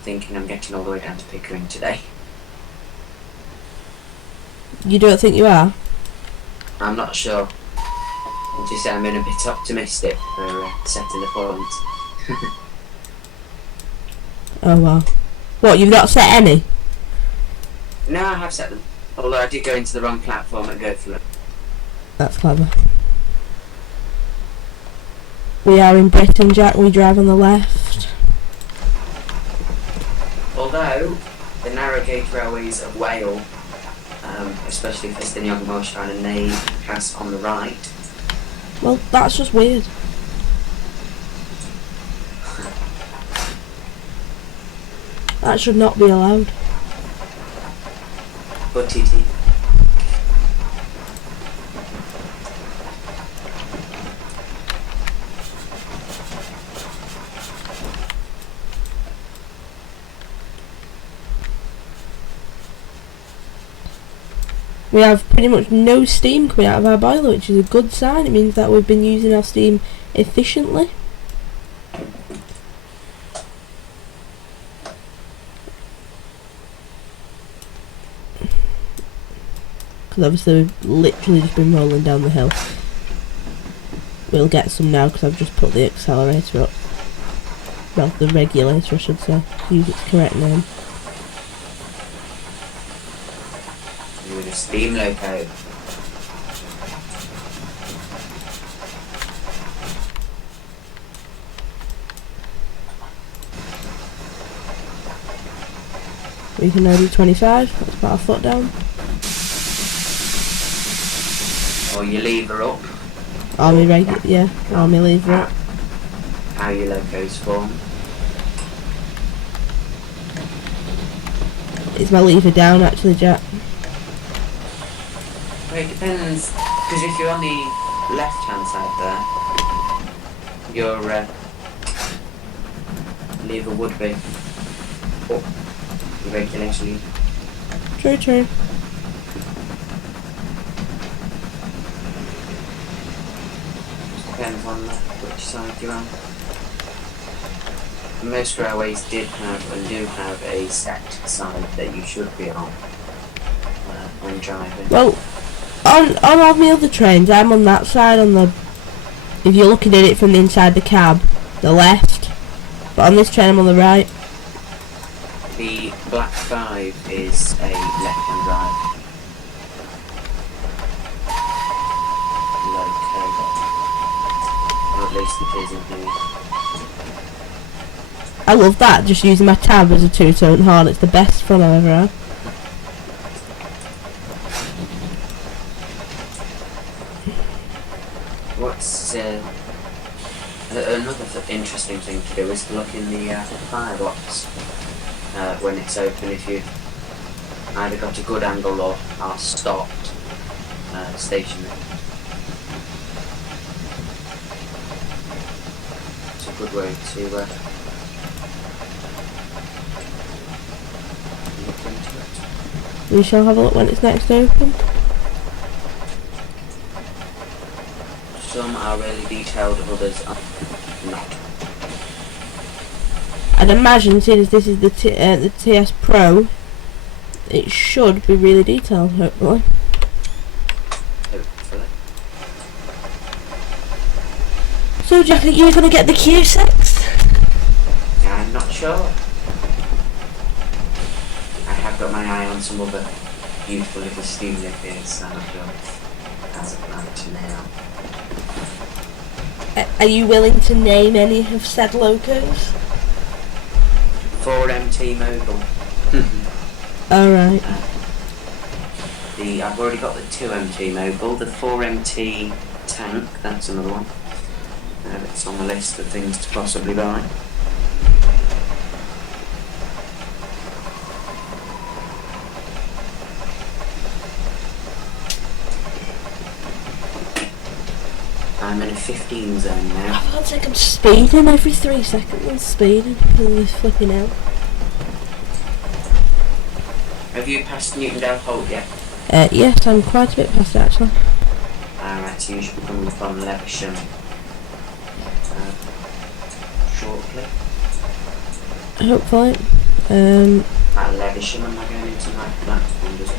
Thinking I'm getting all the way down to Pickering today. You don't think you are? I'm not sure. I'll just say I'm being a bit optimistic for setting the points. Oh well. What, you've not set any? No, I have set them. Although I did go into the wrong platform and go through it. That's clever. We are in Britain, Jack, we drive on the left. Although, the narrow gauge railways of Wales, especially Festiniog Moshine, and they pass on the right. Well, that's just weird. That should not be allowed. But TT. We have pretty much no steam coming out of our boiler, which is a good sign. It means that we've been using our steam efficiently. Because obviously we've literally just been rolling down the hill. We'll get some now because I've just put the accelerator up. Well, the regulator I should say, to use its correct name. With a steam loco. We can now do 25, let's put our foot down. Or your lever up. Army yeah, army lever up. How your loco's formed. Is my lever down actually, Jack? Well, it depends, because if you're on the left-hand side there, your lever would be up, the regulator lever. True. Depends on which side you're on. Most railways did have and do have a set side that you should be on when driving. Well, on all my other trains, I'm on that side, on the, if you're looking at it from the inside the cab, the left. But on this train I'm on the right. The Black 5 is a left-hand drive. Loco. Or at least it is in here. I love that, just using my tab as a two-tone horn. It's the best fun I've ever had. What's another interesting thing to do is to look in the firebox when it's open, if you've either got a good angle or are stopped stationary. It's a good way to look into it. We shall have a look when it's next open. Some are really detailed, others are not. I'd imagine, seeing as this is the TS Pro, it should be really detailed, hopefully. Hopefully. So, Jack, are you going to get the Q6? I'm not sure. I have got my eye on some other beautiful little steam lifters that I've got as of right now. Are you willing to name any of said locos? 4MT Mogul. Alright. I've already got the 2MT Mogul, the 4MT Tank, that's another one. It's on the list of things to possibly buy. I'm in a 15 zone now. For God's sake, I'm speeding every 3 seconds. I'm speeding. I'm flipping out. Have you passed Newtondale Holt yet? Yes, I'm quite a bit past it, actually. Alright, so you should be coming up on Leavisham shortly. Hopefully. At Leavisham, am I going into that one, does it?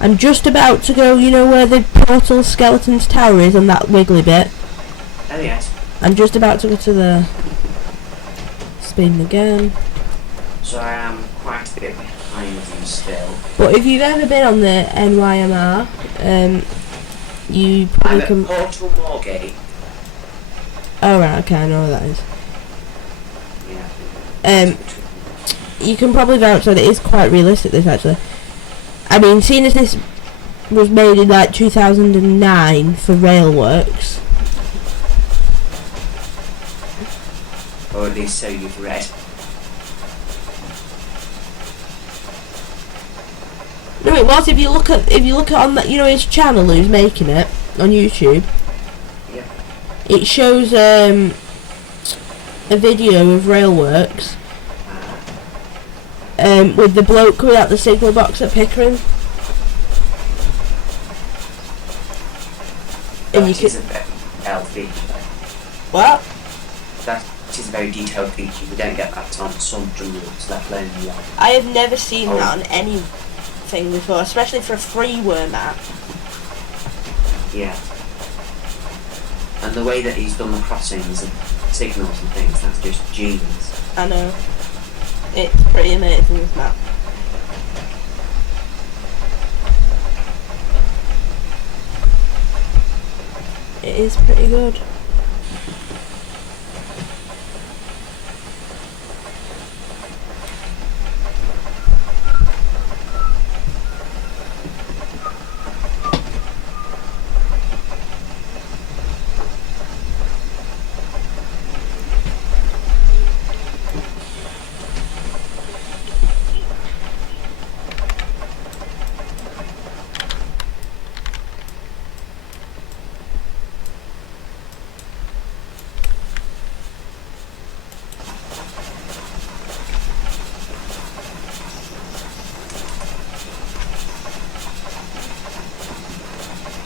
I'm just about to go, you know where the Portal Skeleton's Tower is on that wiggly bit? Oh yes. I'm just about to go to the... Speeding again. So I am quite a bit behind you still. But if you've ever been on the NYMR, you probably I'm at Portal Moorgate. Oh right, okay, I know where that is. Yeah. You can probably vouch that it is quite realistic, this actually. I mean, seeing as this was made in like 2009 for railworks. Or at least so you've read. No, it was. If you look at on that, you know, his channel who's making it on YouTube. Yeah. It shows a video of railworks. With the bloke coming out the signal box at Pickering. And you That is a very detailed feature. What? That is a very detailed feature. We don't get that on some routes, let alone the other. I have never seen that on anything before, especially for a freeware map. Yeah. And the way that he's done the crossings and signals and things, that's just genius. I know. It's pretty amazing, this map. It is pretty good.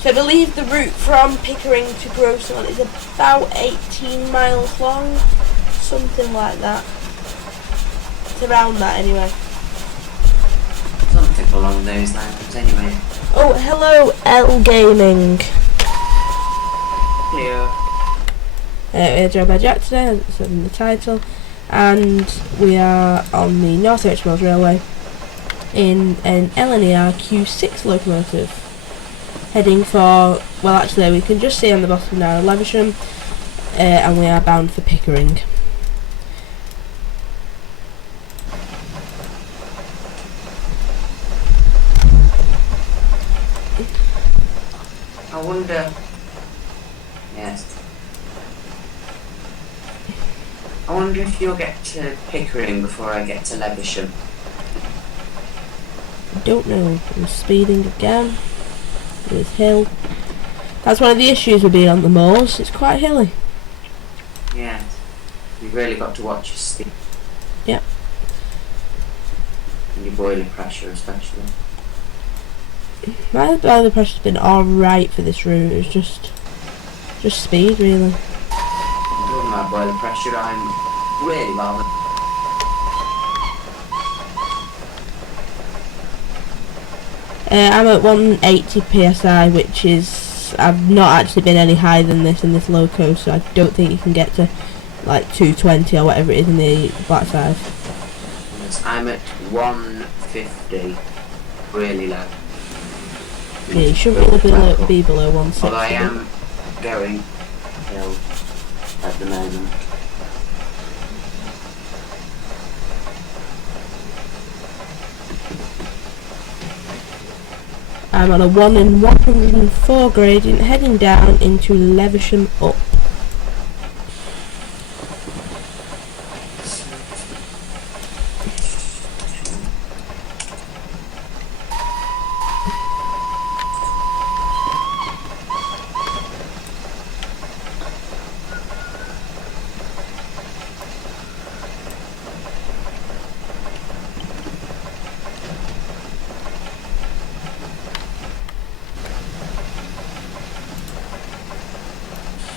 So I believe the route from Pickering to Grosmont is about 18 miles long, something like that. It's around that anyway. Something along those lines anyway. Oh, hello L Gaming. Clear. We're joined by Jack today, as it said in the title, and we are on the North Richmond Railway in an LNER Q6 locomotive, heading for, well actually we can just see on the bottom now, Leavisham, and we are bound for Pickering. I wonder. Yes. I wonder if you'll get to Pickering before I get to Leavisham. I don't know, I'm speeding again. This hill. That's one of the issues with being on the moors, it's quite hilly. Yeah. You've really got to watch your speed. Yep. And your boiler pressure especially. My boiler pressure's been alright for this route, it's just speed really. Talking about boiler pressure, I'm really rather. I'm at 180 psi, which is, I've not actually been any higher than this in this loco, so I don't think you can get to like 220 or whatever it is in the black side. Yes, I'm at 150, really low. Yeah, you shouldn't really be below 160. Although I am going hill at the moment. I'm on a 1 in 104 gradient, heading down into Leavisham up.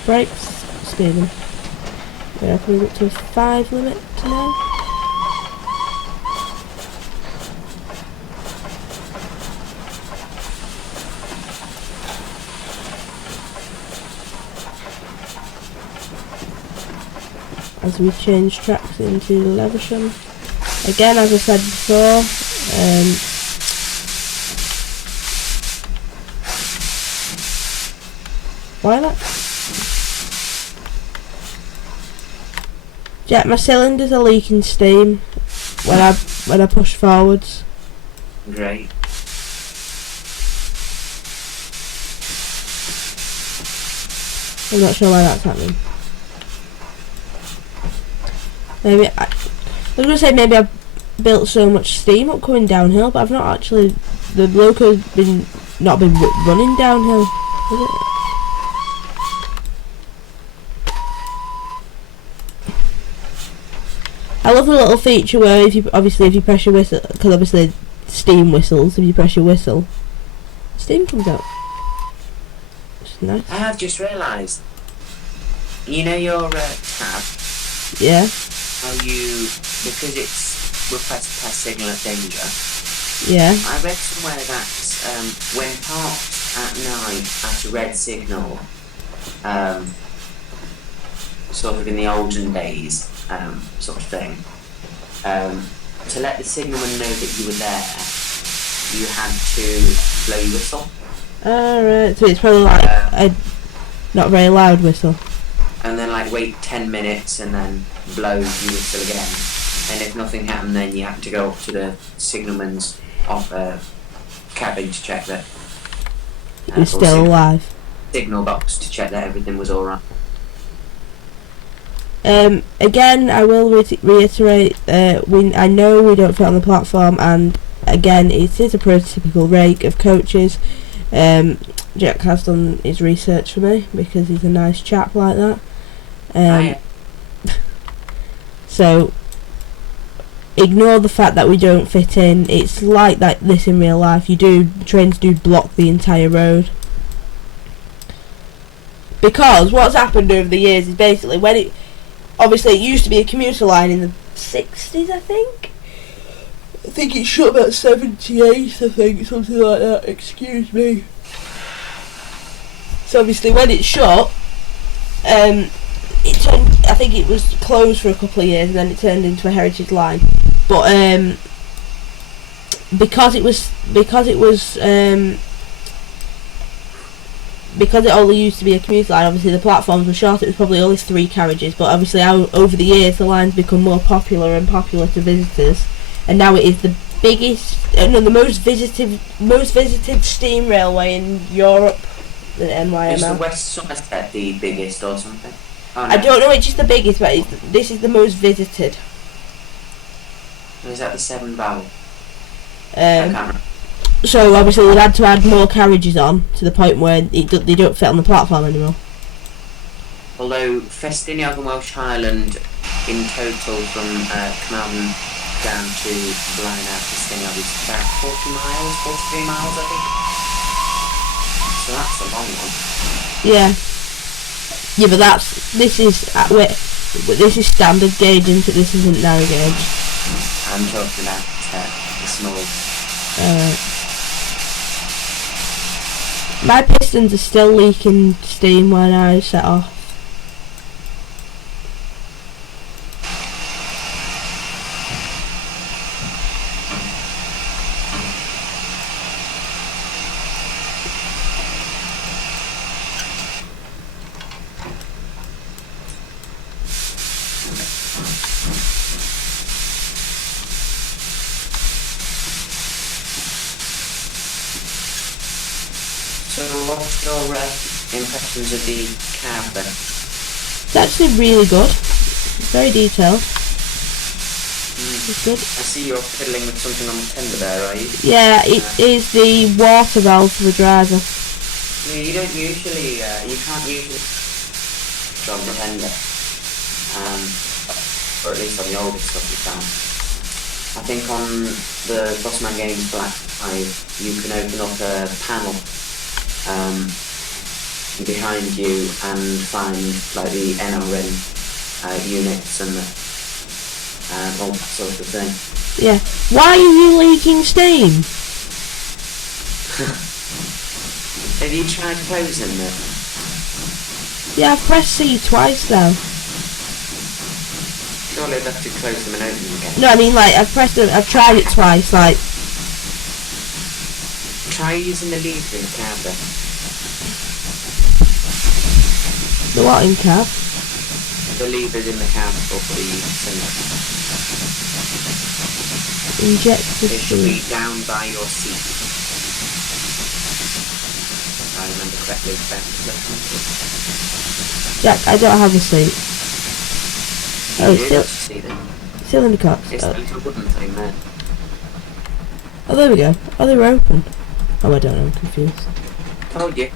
Brakes, speeding. We're coming up to a 5 limit now. As we change tracks into Leavisham. Again, as I said before, why that? Yeah, my cylinders are leaking steam when I push forwards. Great. I'm not sure why that's happening. Maybe I was gonna say maybe I've built so much steam up coming downhill, but I've not actually. The loco's not been running downhill, is it? I love the little feature where if you press your whistle, because obviously steam whistles, if you press your whistle, steam comes out. It's nice. I have just realised. You know your tab? Yeah. How you, because it's request pass signal at danger. Yeah. I read somewhere that when parked at night at a red signal, sort of in the olden days, sort of thing, to let the signalman know that you were there, you had to blow your whistle. Alright, so it's probably like a not very loud whistle. And then like wait 10 minutes and then blow your whistle again. And if nothing happened, then you have to go up to the signalman's cabin to check that you're still alive. Signal box to check that everything was alright. Again, I will reiterate, I know we don't fit on the platform, and again, it is a prototypical rake of coaches. Jack has done his research for me because he's a nice chap like that. So ignore the fact that we don't fit in. It's like that this in real life. Trains do block the entire road. because what's happened over the years is basically when it obviously it used to be a commuter line in the 60s, I think it shut about 78, I think, something like that, excuse me. So obviously when it shut, it turned, I think it was closed for a couple of years and then it turned into a heritage line. But because it only used to be a commuter line, obviously the platforms were short, it was probably only 3 carriages, but obviously over the years the line's become more popular to visitors, and now it is the biggest, no, the most visited steam railway in Europe, the NYML. Is the West Somerset the biggest or something? Oh, no. I don't know which is the biggest, but this is the most visited. Or is that the Severn Valley? I can't remember. So obviously we've had to add more carriages on to the point where they don't fit on the platform anymore. Although Festiniog and Welsh Highland in total from Carnarvon down to Blaenau, Festiniog is about 43 miles I think. So that's a long one. Yeah. Yeah, but this is standard gauge, isn't it? This isn't narrow gauge. I'm talking about the small. My pistons are still leaking steam when I set off. So what's your impressions of the cab then? It's actually really good. It's very detailed. It's good. I see you're fiddling with something on the tender there, are you? Yeah, it is the water valve for the driver. Yeah, you can't usually on the tender. Or at least on the older stuff you can. I think on the Grosmont Games Black 5 you can open up a panel behind you and find like the NRN units and all that sort of thing. Yeah. Why are you leaking steam? Have you tried closing them? Yeah, I've pressed C twice now. Surely I'd have to close them and open them again. No, I mean like I've tried it twice, like. Try using the lever in the cab then. The what in cab? The levers in the cab or the cylinder. Inject the They should steam. be down by your seat. If I remember correctly. Jack, I don't have a seat. Oh, it's still in the car. It's the little wooden thing there. Oh, there we go. Oh, they were open. Oh, I don't know. I'm confused. Told you.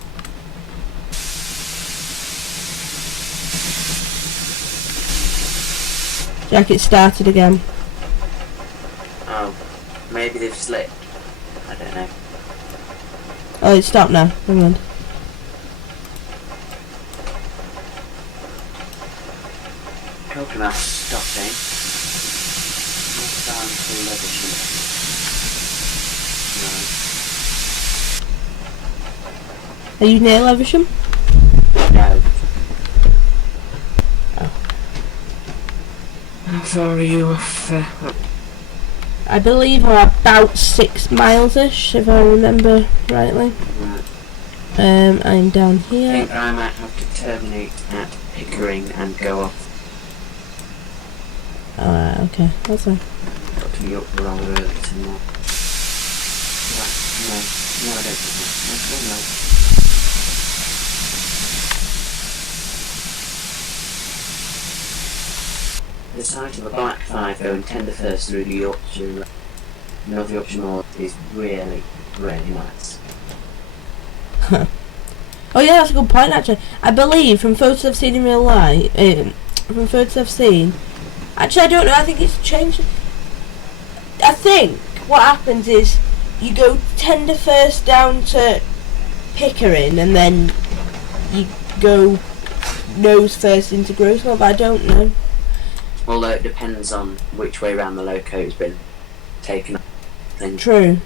Jack, it started again. Oh, maybe they've slipped. I don't know. Oh, it stopped now. Never mind. Talking about stopping. What's down to Leavisham? Are you near Leavisham? No. Oh. How far are you off? I believe we're about 6 miles-ish, if I remember rightly. Right. I'm down I here. think I might have to terminate at Pickering and go off. Alright, okay, that's fine. Got to be up rather early tomorrow. Right, no, I don't think so. No. The sight of a Black 5 going tender first through the Yorkshire, North Yorkshire Moor is really, really nice. Oh yeah, that's a good point actually. I believe from photos I've seen in real life, actually I don't know, I think it's changed. I think what happens is you go tender first down to Pickering and then you go nose first into Grosmont, but I don't know. Although it depends on which way around the loco's been taken up. True.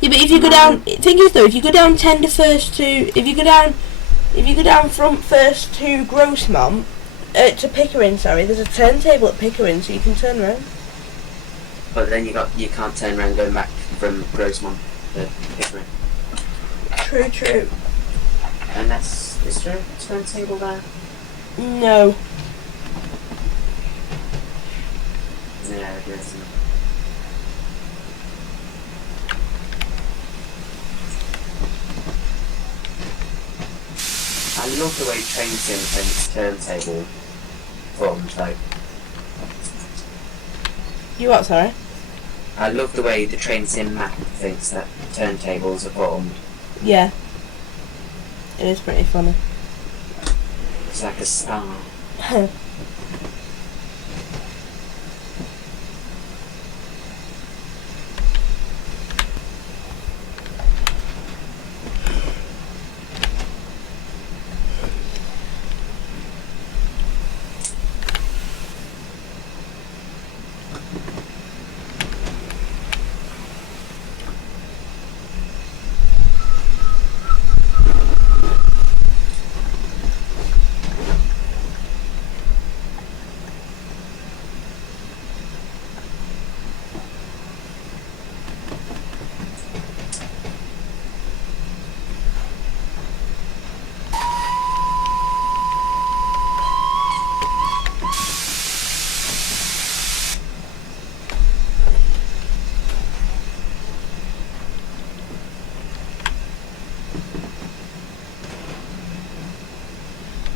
Yeah, but if you go down, thing is though, if you go down if you go down front first to Grosmont, to Pickering, sorry, there's a turntable at Pickering, so you can turn around. But then you can't turn around going back from Grosmont to Pickering. True. Unless, is there a turntable there? No. No, there isn't. I love the way Train Sim thinks turntable formed though. You what, sorry? I love the way the Train Sim map thinks that turntables are formed. Yeah. It is pretty funny. It's like a star.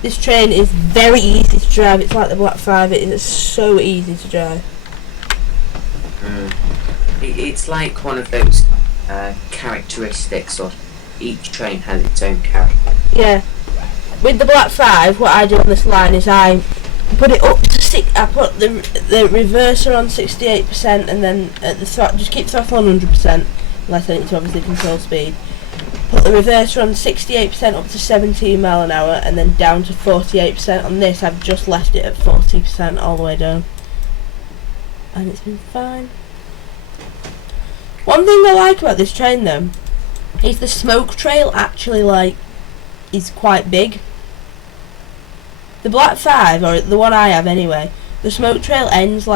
This train is very easy to drive. It's like the Black 5. It is so easy to drive. It's like one of those characteristics, or each train has its own character. Yeah. With the Black 5, what I do on this line is I put it up to I put the reverser on 68%, and then at the just keep the throttle on 100%, unless I need to obviously control speed. Put the reverser on 68% up to 17 mile an hour, and then down to 48%. On this, I've just left it at 40% all the way down, and it's been fine. One thing I like about this train though is the smoke trail actually is quite big. The Black 5, or the one I have anyway, the smoke trail ends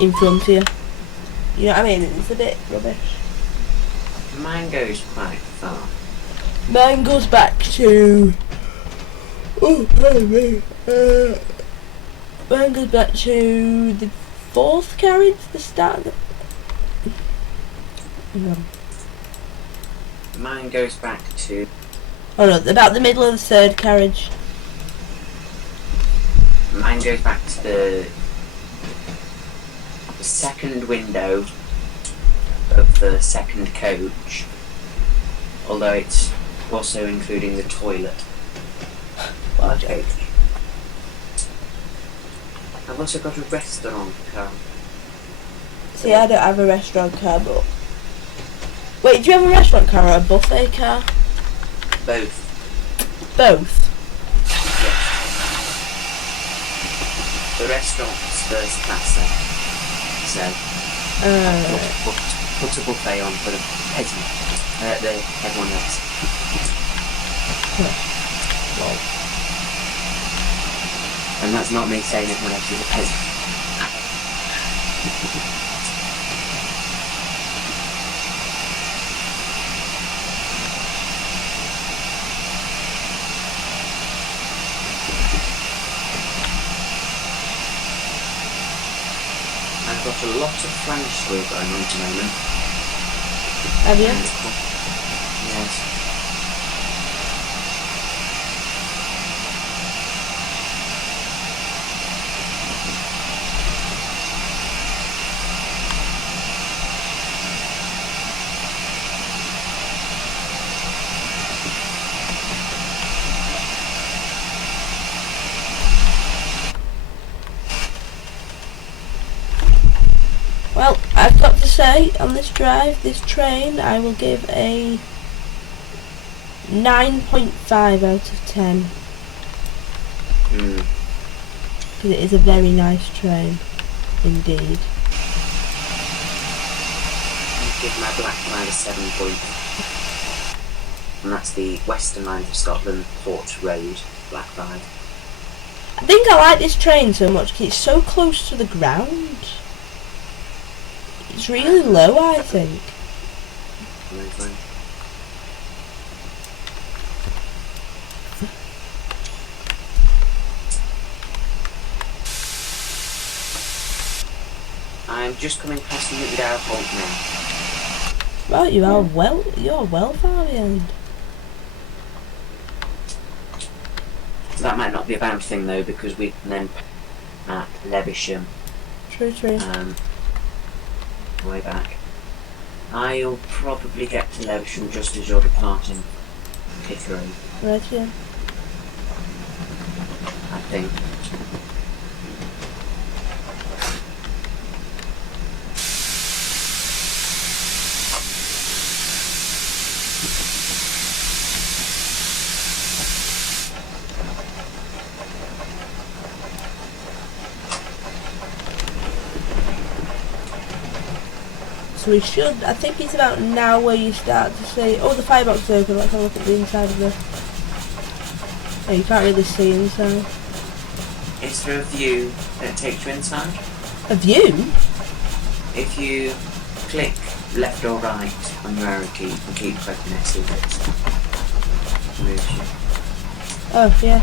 in front of you. You know what I mean? It's a bit rubbish. Mine goes quite far. Mine goes back to... Oh, pardon me. Mine goes back to the 4th carriage, the start of the... Mine goes back to... Oh no, about the middle of the 3rd carriage. Mine goes back to the 2nd window of the 2nd coach, although it's also including the toilet. Well, coach. I've also got a restaurant car. See, I don't have a restaurant car, but... Wait, do you have a restaurant car or a buffet car? Both. Both? Yes. The restaurant's first class then, so put a buffet on for the peasant, everyone else. Well. And that's not me saying everyone else is a peasant. I've got a lot of flange screw going on at the moment. Have you? Yes. Well, I've got to say, on this drive, this train, I will give a 9.5 out of 10. Mm. Because it is a very nice train, indeed. I'll give my Blackfriars a 7 point. And that's the Western Line of Scotland, Port Road, Blackfriars. I think I like this train so much because it's so close to the ground. It's really low, I think. Amazing. I'm just coming past the Newtown Halt now. Right, you're well far behind. That might not be a bad thing though, because we can then at Leavisham. True. Way back. I'll probably get to Leavisham just as you're departing Pickering, Right, yeah. I think. So we should, I think it's about now where you start to see, oh, the firebox is open, let's have a look at the inside of the, oh, you can't really see inside. Is there a view that takes you inside? A view? If you click left or right on your arrow key and keep pressing it, see if it moves you. Oh, yeah.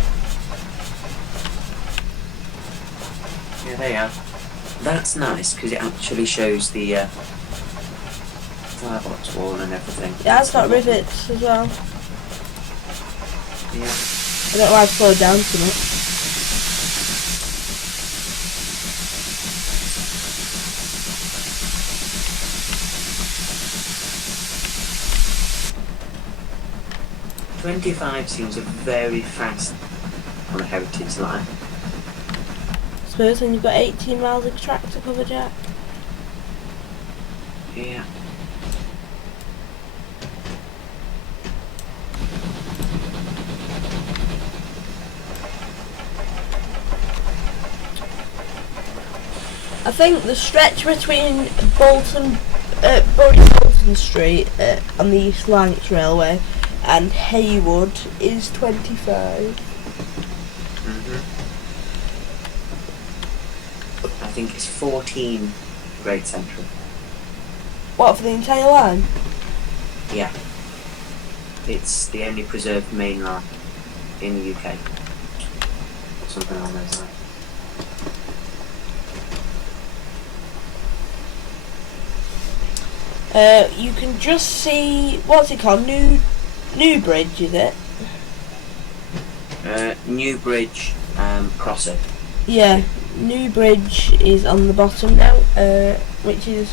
Yeah, there you are. That's nice because it actually shows the firebox wall and everything. Yeah, it's got rivets as well. Yeah. I don't know why I've slowed down so much. "25" seems a very fast on a heritage line. I suppose when you've got 18 miles of track to cover, Jack. Yeah. I think the stretch between Bolton Street on the East Lancs Railway and Haywood is 25. I think it's 14 Great Central. What, for the entire line? Yeah. It's the only preserved main line in the UK. Or something along those lines. You can just see, what's it called? Newbridge, is it? Newbridge Crossing. Yeah, Newbridge is on the bottom now, which is,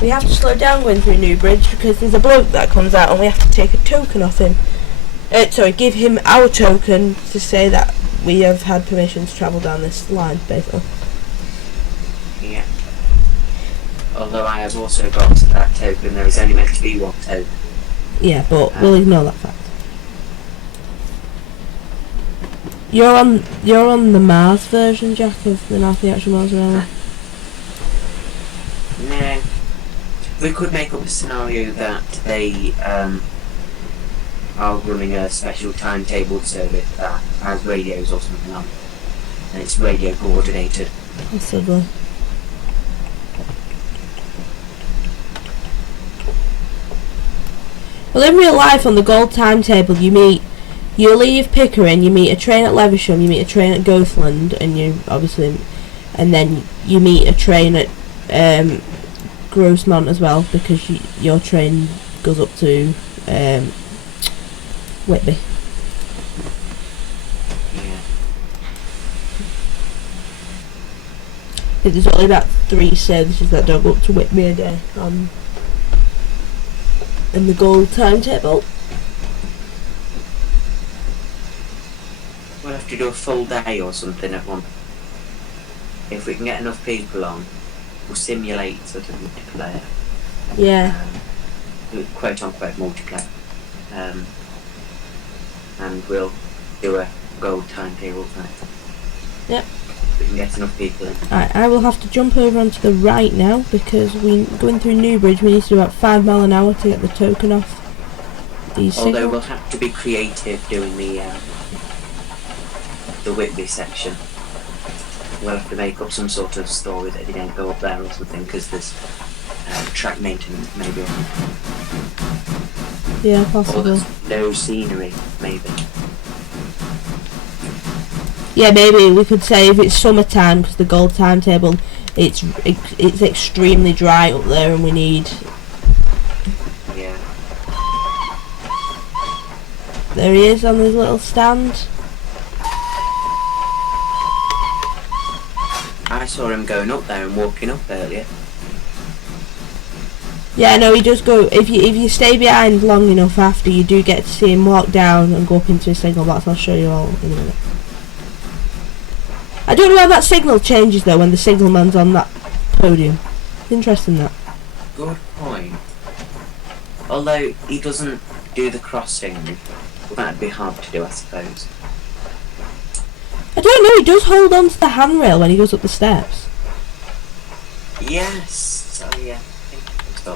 we have to slow down going through Newbridge because there's a bloke that comes out and we have to take a token off him. Give him our token to say that we have had permission to travel down this line, basically. Yeah. Although I have also got that token, there is only meant to be one token. Yeah, but we'll ignore that fact. You're on the Mars version, Jack, of the North Yorkshire Mars Railway. No. We could make up a scenario that they are running a special timetable service that has radios or something on, and it's radio coordinated. Possibly. Well, in real life, on the gold timetable, you leave Pickering, you meet a train at Leavisham, you meet a train at Gothland, and then you meet a train at Grosmont as well, because your train goes up to Whitby. Yeah. I think there's only about 3 services that don't go up to Whitby a day in the gold timetable. We'll have to do a full day or something at one. If we can get enough people on, we'll simulate sort of multiplayer. Yeah. Quote unquote multiplayer. and we'll do a gold timetable tonight. Yep. We can get enough people in. Right, I will have to jump over onto the right now because we going through Newbridge. We need to do about 5 miles an hour to get the token off. Although we'll have to be creative doing the Whitby section. We'll have to make up some sort of story that they didn't go up there or something because there's track maintenance maybe. Yeah, possible. Or there's no scenery maybe. Yeah, maybe we could say if it's summertime because the gold timetable, it's extremely dry up there and we need. Yeah. There he is on his little stand. I saw him going up there and walking up earlier. Yeah, no, he does go. If you stay behind long enough after, you do get to see him walk down and go up into a signal box. I'll show you all in a minute. I don't know how that signal changes though when the signalman's on that podium. It's interesting that. Good point. Although he doesn't do the crossing, that'd be hard to do, I suppose. I don't know. He does hold on to the handrail when he goes up the steps. Yes. Oh yeah. I think so.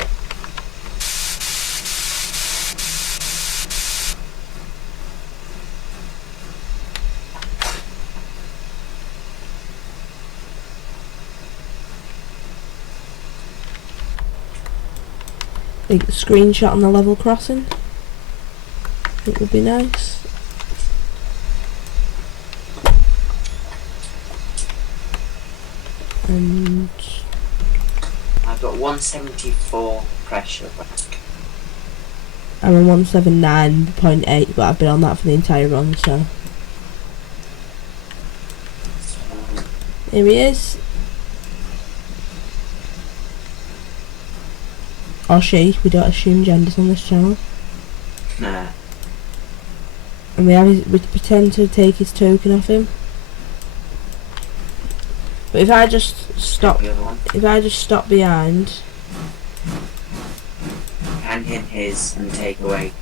Big screenshot on the level crossing. It would be nice. And I've got 174 pressure. I'm on 179.8, but I've been on that for the entire run, so. Here he is. Or she, we don't assume genders on this channel. Nah. And we pretend to take his token off him. But if I just stop behind, hand him his and take away.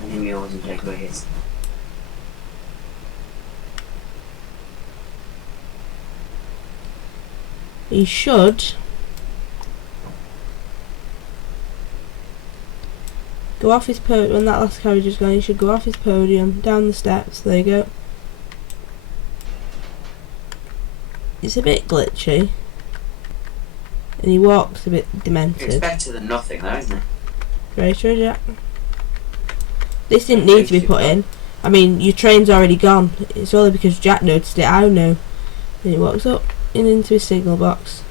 Hand him yours and take away his. he should go off his podium. When that last carriage is gone, he should go off his podium, down the steps. There you go. It's a bit glitchy, and he walks a bit demented. It's better than nothing, though, isn't it? Very true, Jack. This didn't need to be put in. I mean, your train's already gone. It's only because Jack noticed it. I know. And he walks up and into his signal box.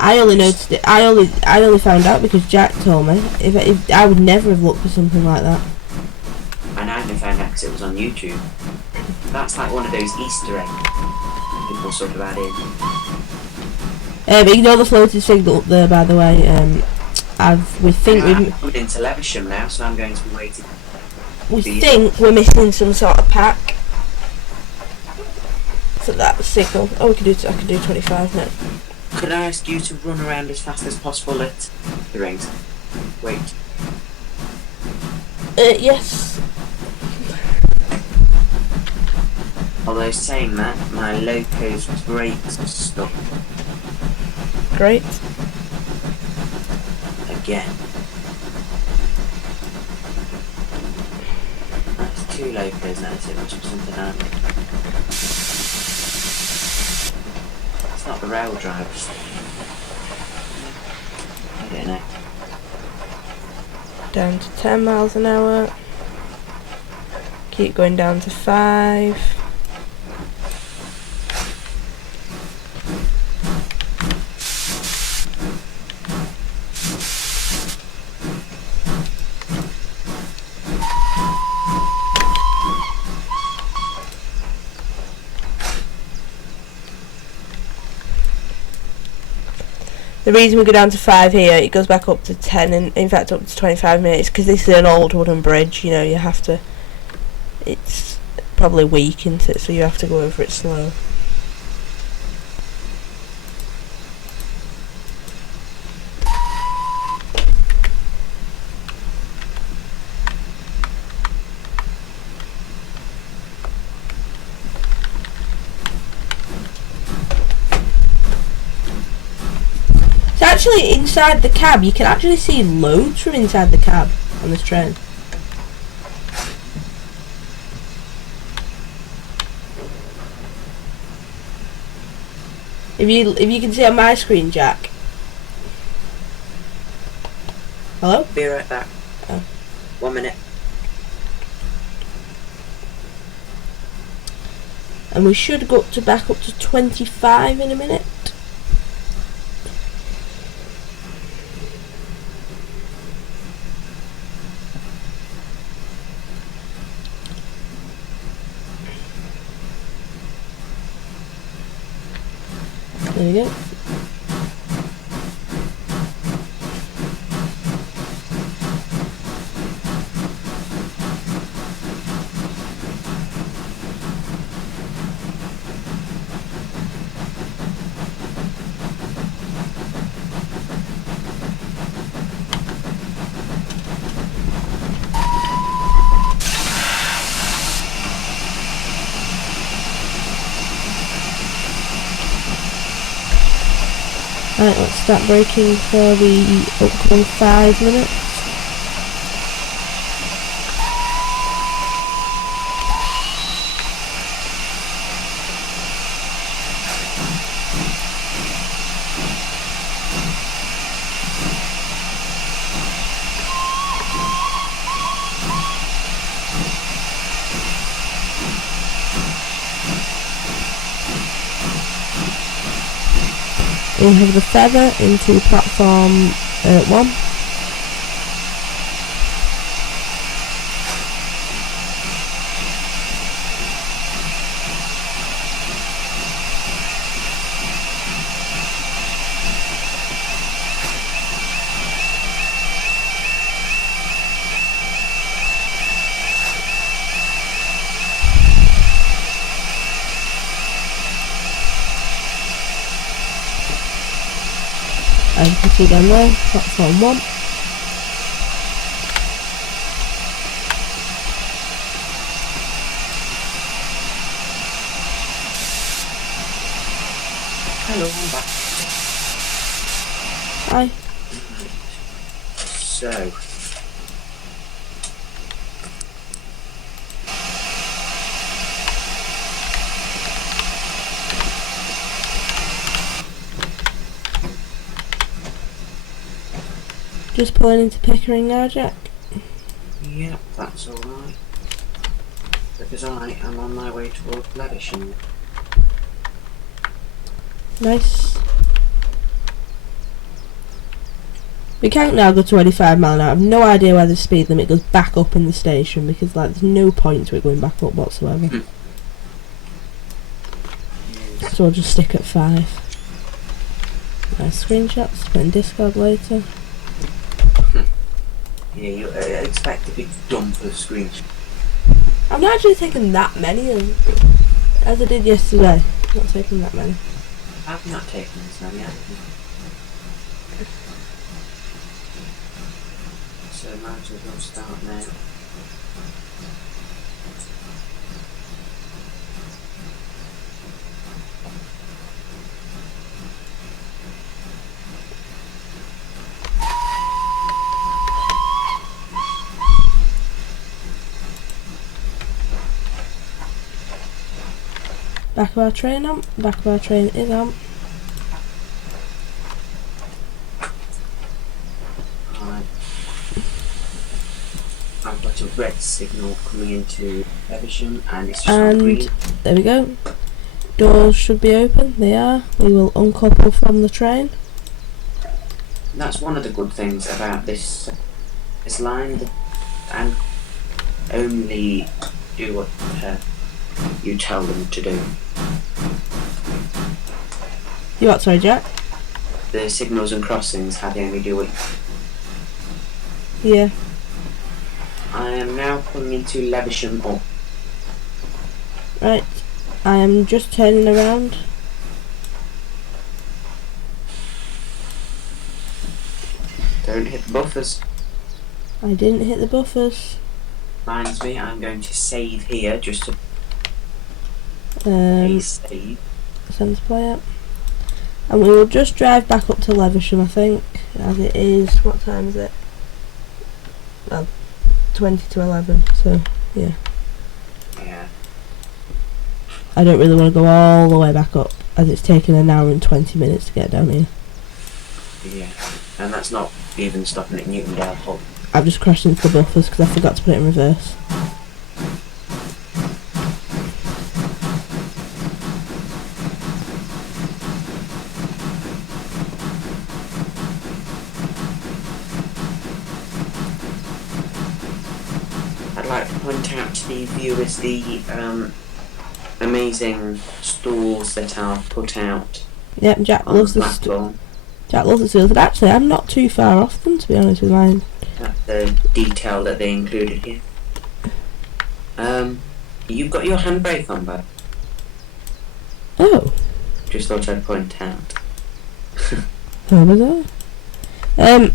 I only noticed it. I only found out because Jack told me. If I would never have looked for something like that. And I only found out because it was on YouTube. That's like one of those Easter eggs people sort of add in. Ignore the floating signal up there, by the way. We've coming into Leavisham now, so I'm going to be waiting. We think we're missing some sort of pack. So that signal. Oh, I can do 25 now. Could I ask you to run around as fast as possible at the rings? Wait. Yes. Although saying that, my loco's brakes are stuck. Great. Again. That's 2 locos, that's it, must be something else. It's not the rail drivers. I don't know. Down to 10 miles an hour. Keep going down to 5. The reason we go down to 5 here, it goes back up to 10, and in fact up to 25 minutes, because this is an old wooden bridge, you know, you have to, it's probably weak, isn't it, so you have to go over it slow. actually inside the cab. You can actually see loads from inside the cab on this train. If you can see on my screen, Jack. Hello? Be right back. Oh. 1 minute. And we should go back up to 25 in a minute. There we go. Right, let's start braking for the upcoming 5 minutes. We'll have the feather into platform 1. As you can see down there, platform 1. Hello, I'm back. Hi. So, Just pulling into Pickering now, Jack. yeah, that's alright. Because I am on my way towards Leavisham. Nice. We can't now go 25 mile an hour. I have no idea why the speed limit goes back up in the station, because like there's no point to it going back up whatsoever. So I'll just stick at 5. Nice screenshots, put in Discord later. Yeah, you expect a big dump of screens. I'm not actually taking that many, as I did yesterday. I'm not taking that many. I've not taken this many, have you? So might as well start now. Back of our train on. Back of our train is on. Right. I've got a red signal coming into Leavisham and it's just on green. And there we go. Doors should be open. They are. We will uncouple from the train. That's one of the good things about this line, and only do what you tell them to do. You what, sorry, Jack? The signals and crossings, how they only do it. Yeah. I am now pulling into Leavisham up. Right. I am just turning around. Don't hit the buffers. I didn't hit the buffers. Reminds me, I'm going to save here just to Um, save. Send play up. And we will just drive back up to Leavisham, I think, as it is, what time is it? Well, 20 to 11, so, yeah. Yeah. I don't really want to go all the way back up, as it's taken an hour and 20 minutes to get down here. Yeah. And that's not even stopping at Newtondale Hub. I've just crashed into the buffers because I forgot to put it in reverse. I'd like to point out to the viewers the amazing stalls that are put out. Yep, Jack on loves the the platform. Jack loves the stalls, and actually I'm not too far off them, to be honest with mine. That's the detail that they included here. You've got your handbrake on, bud. Oh. Just thought I'd point out. How was that?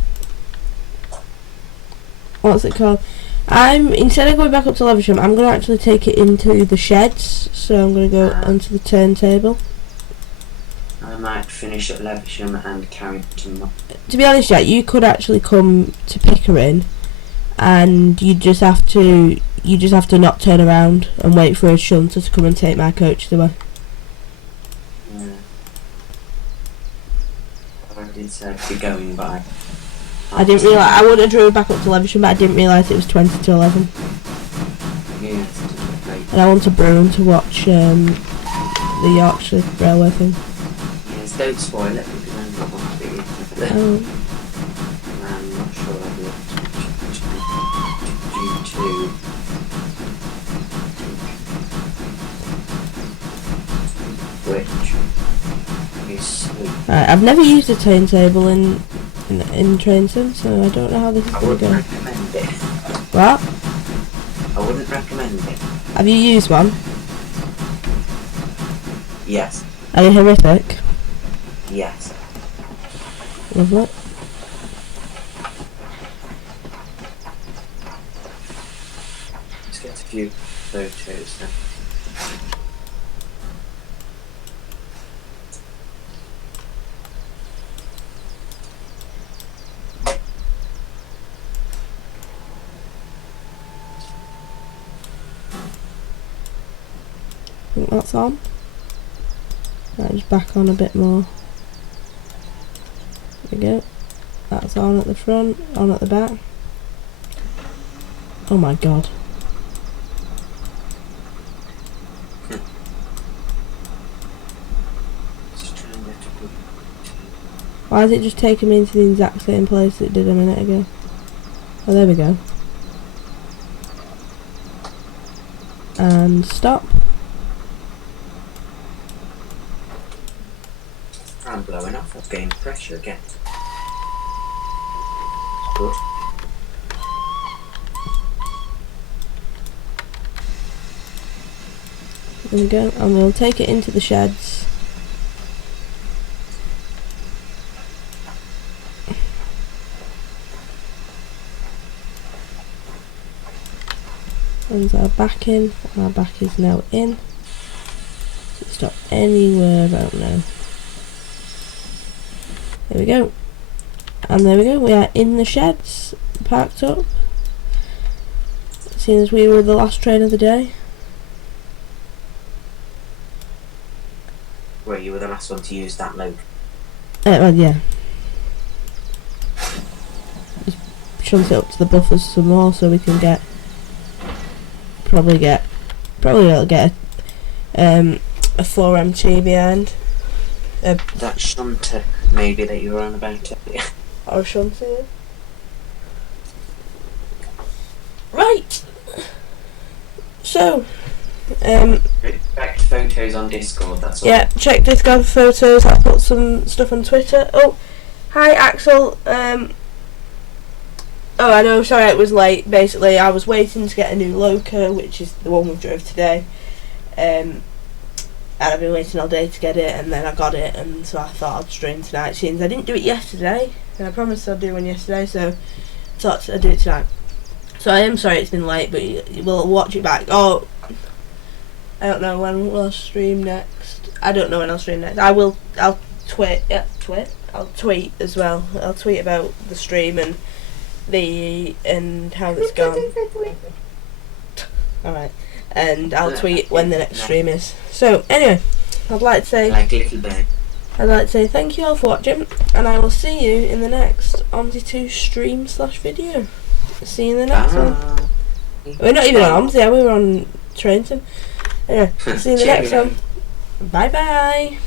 What's it called? Instead of going back up to Leavisham, I'm going to actually take it into the sheds, so I'm going to go onto the turntable. I might finish at Leavisham and carry it to To be honest, Jack, you could actually come to Pickering, and you just have to not turn around and wait for a shunter to come and take my coaches away. Yeah. I did say I'd be going by. I didn't realise. I would have driven back up to Leavisham, but I didn't realise it was 20 to 11. Yeah, it's just a bit late. And I want to Broome to watch the Yorkshire railway thing. Yes, don't spoil it because I'm not watching it. Oh. I'm not sure I'll be able to due to which is sleep. Right, I've never used a turntable in Trainton, so I don't know how this is I going to wouldn't go. recommend it. What? I wouldn't recommend it. Have you used one? Yes. Are they horrific? Yes. Lovely. Let's get a few photos then. I think that's on. Right, just back on a bit more. There we go. That's on at the front, on at the back. Oh my god. Just try and get a good. Why is it just taking me into the exact same place it did a minute ago? Oh, there we go. And stop. I'm blowing off. I've gained pressure again. Good. There we go. And we'll take it into the sheds. And our back in. Our back is now in. Stop anywhere about now. There we go. And there we go, we are in the sheds, parked up. Seeing as we were the last train of the day. Well, you were the last one to use that load. Well, yeah. Just shunt it up to the buffers some more so we can probably get a 4MT behind. That shunter, maybe, that you were on about earlier. Or shunter, yeah. Right. So, Expect photos on Discord, that's all. yeah, check Discord for photos. I'll put some stuff on Twitter. Oh, hi Axel. Oh, I know, sorry it was late. Basically, I was waiting to get a new loco, which is the one we drove today. And I've been waiting all day to get it, and then I got it, and so I thought I'd stream tonight. Since I didn't do it yesterday, and I promised I'd do one yesterday, so I thought I'd do it tonight. So I am sorry it's been late, but you will watch it back. Oh, I don't know when we'll stream next. I don't know when I'll stream next. I'll I'll tweet as well. I'll tweet about the stream and how it's gone. Alright. And I'll tweet when the next stream is. So anyway, I'd like to say thank you all for watching, and I will see you in the next OMSI2 stream/video. See you in the next one. We're not even on OMSI, we were on Trainton. Anyway, see you in the next one. Bye bye.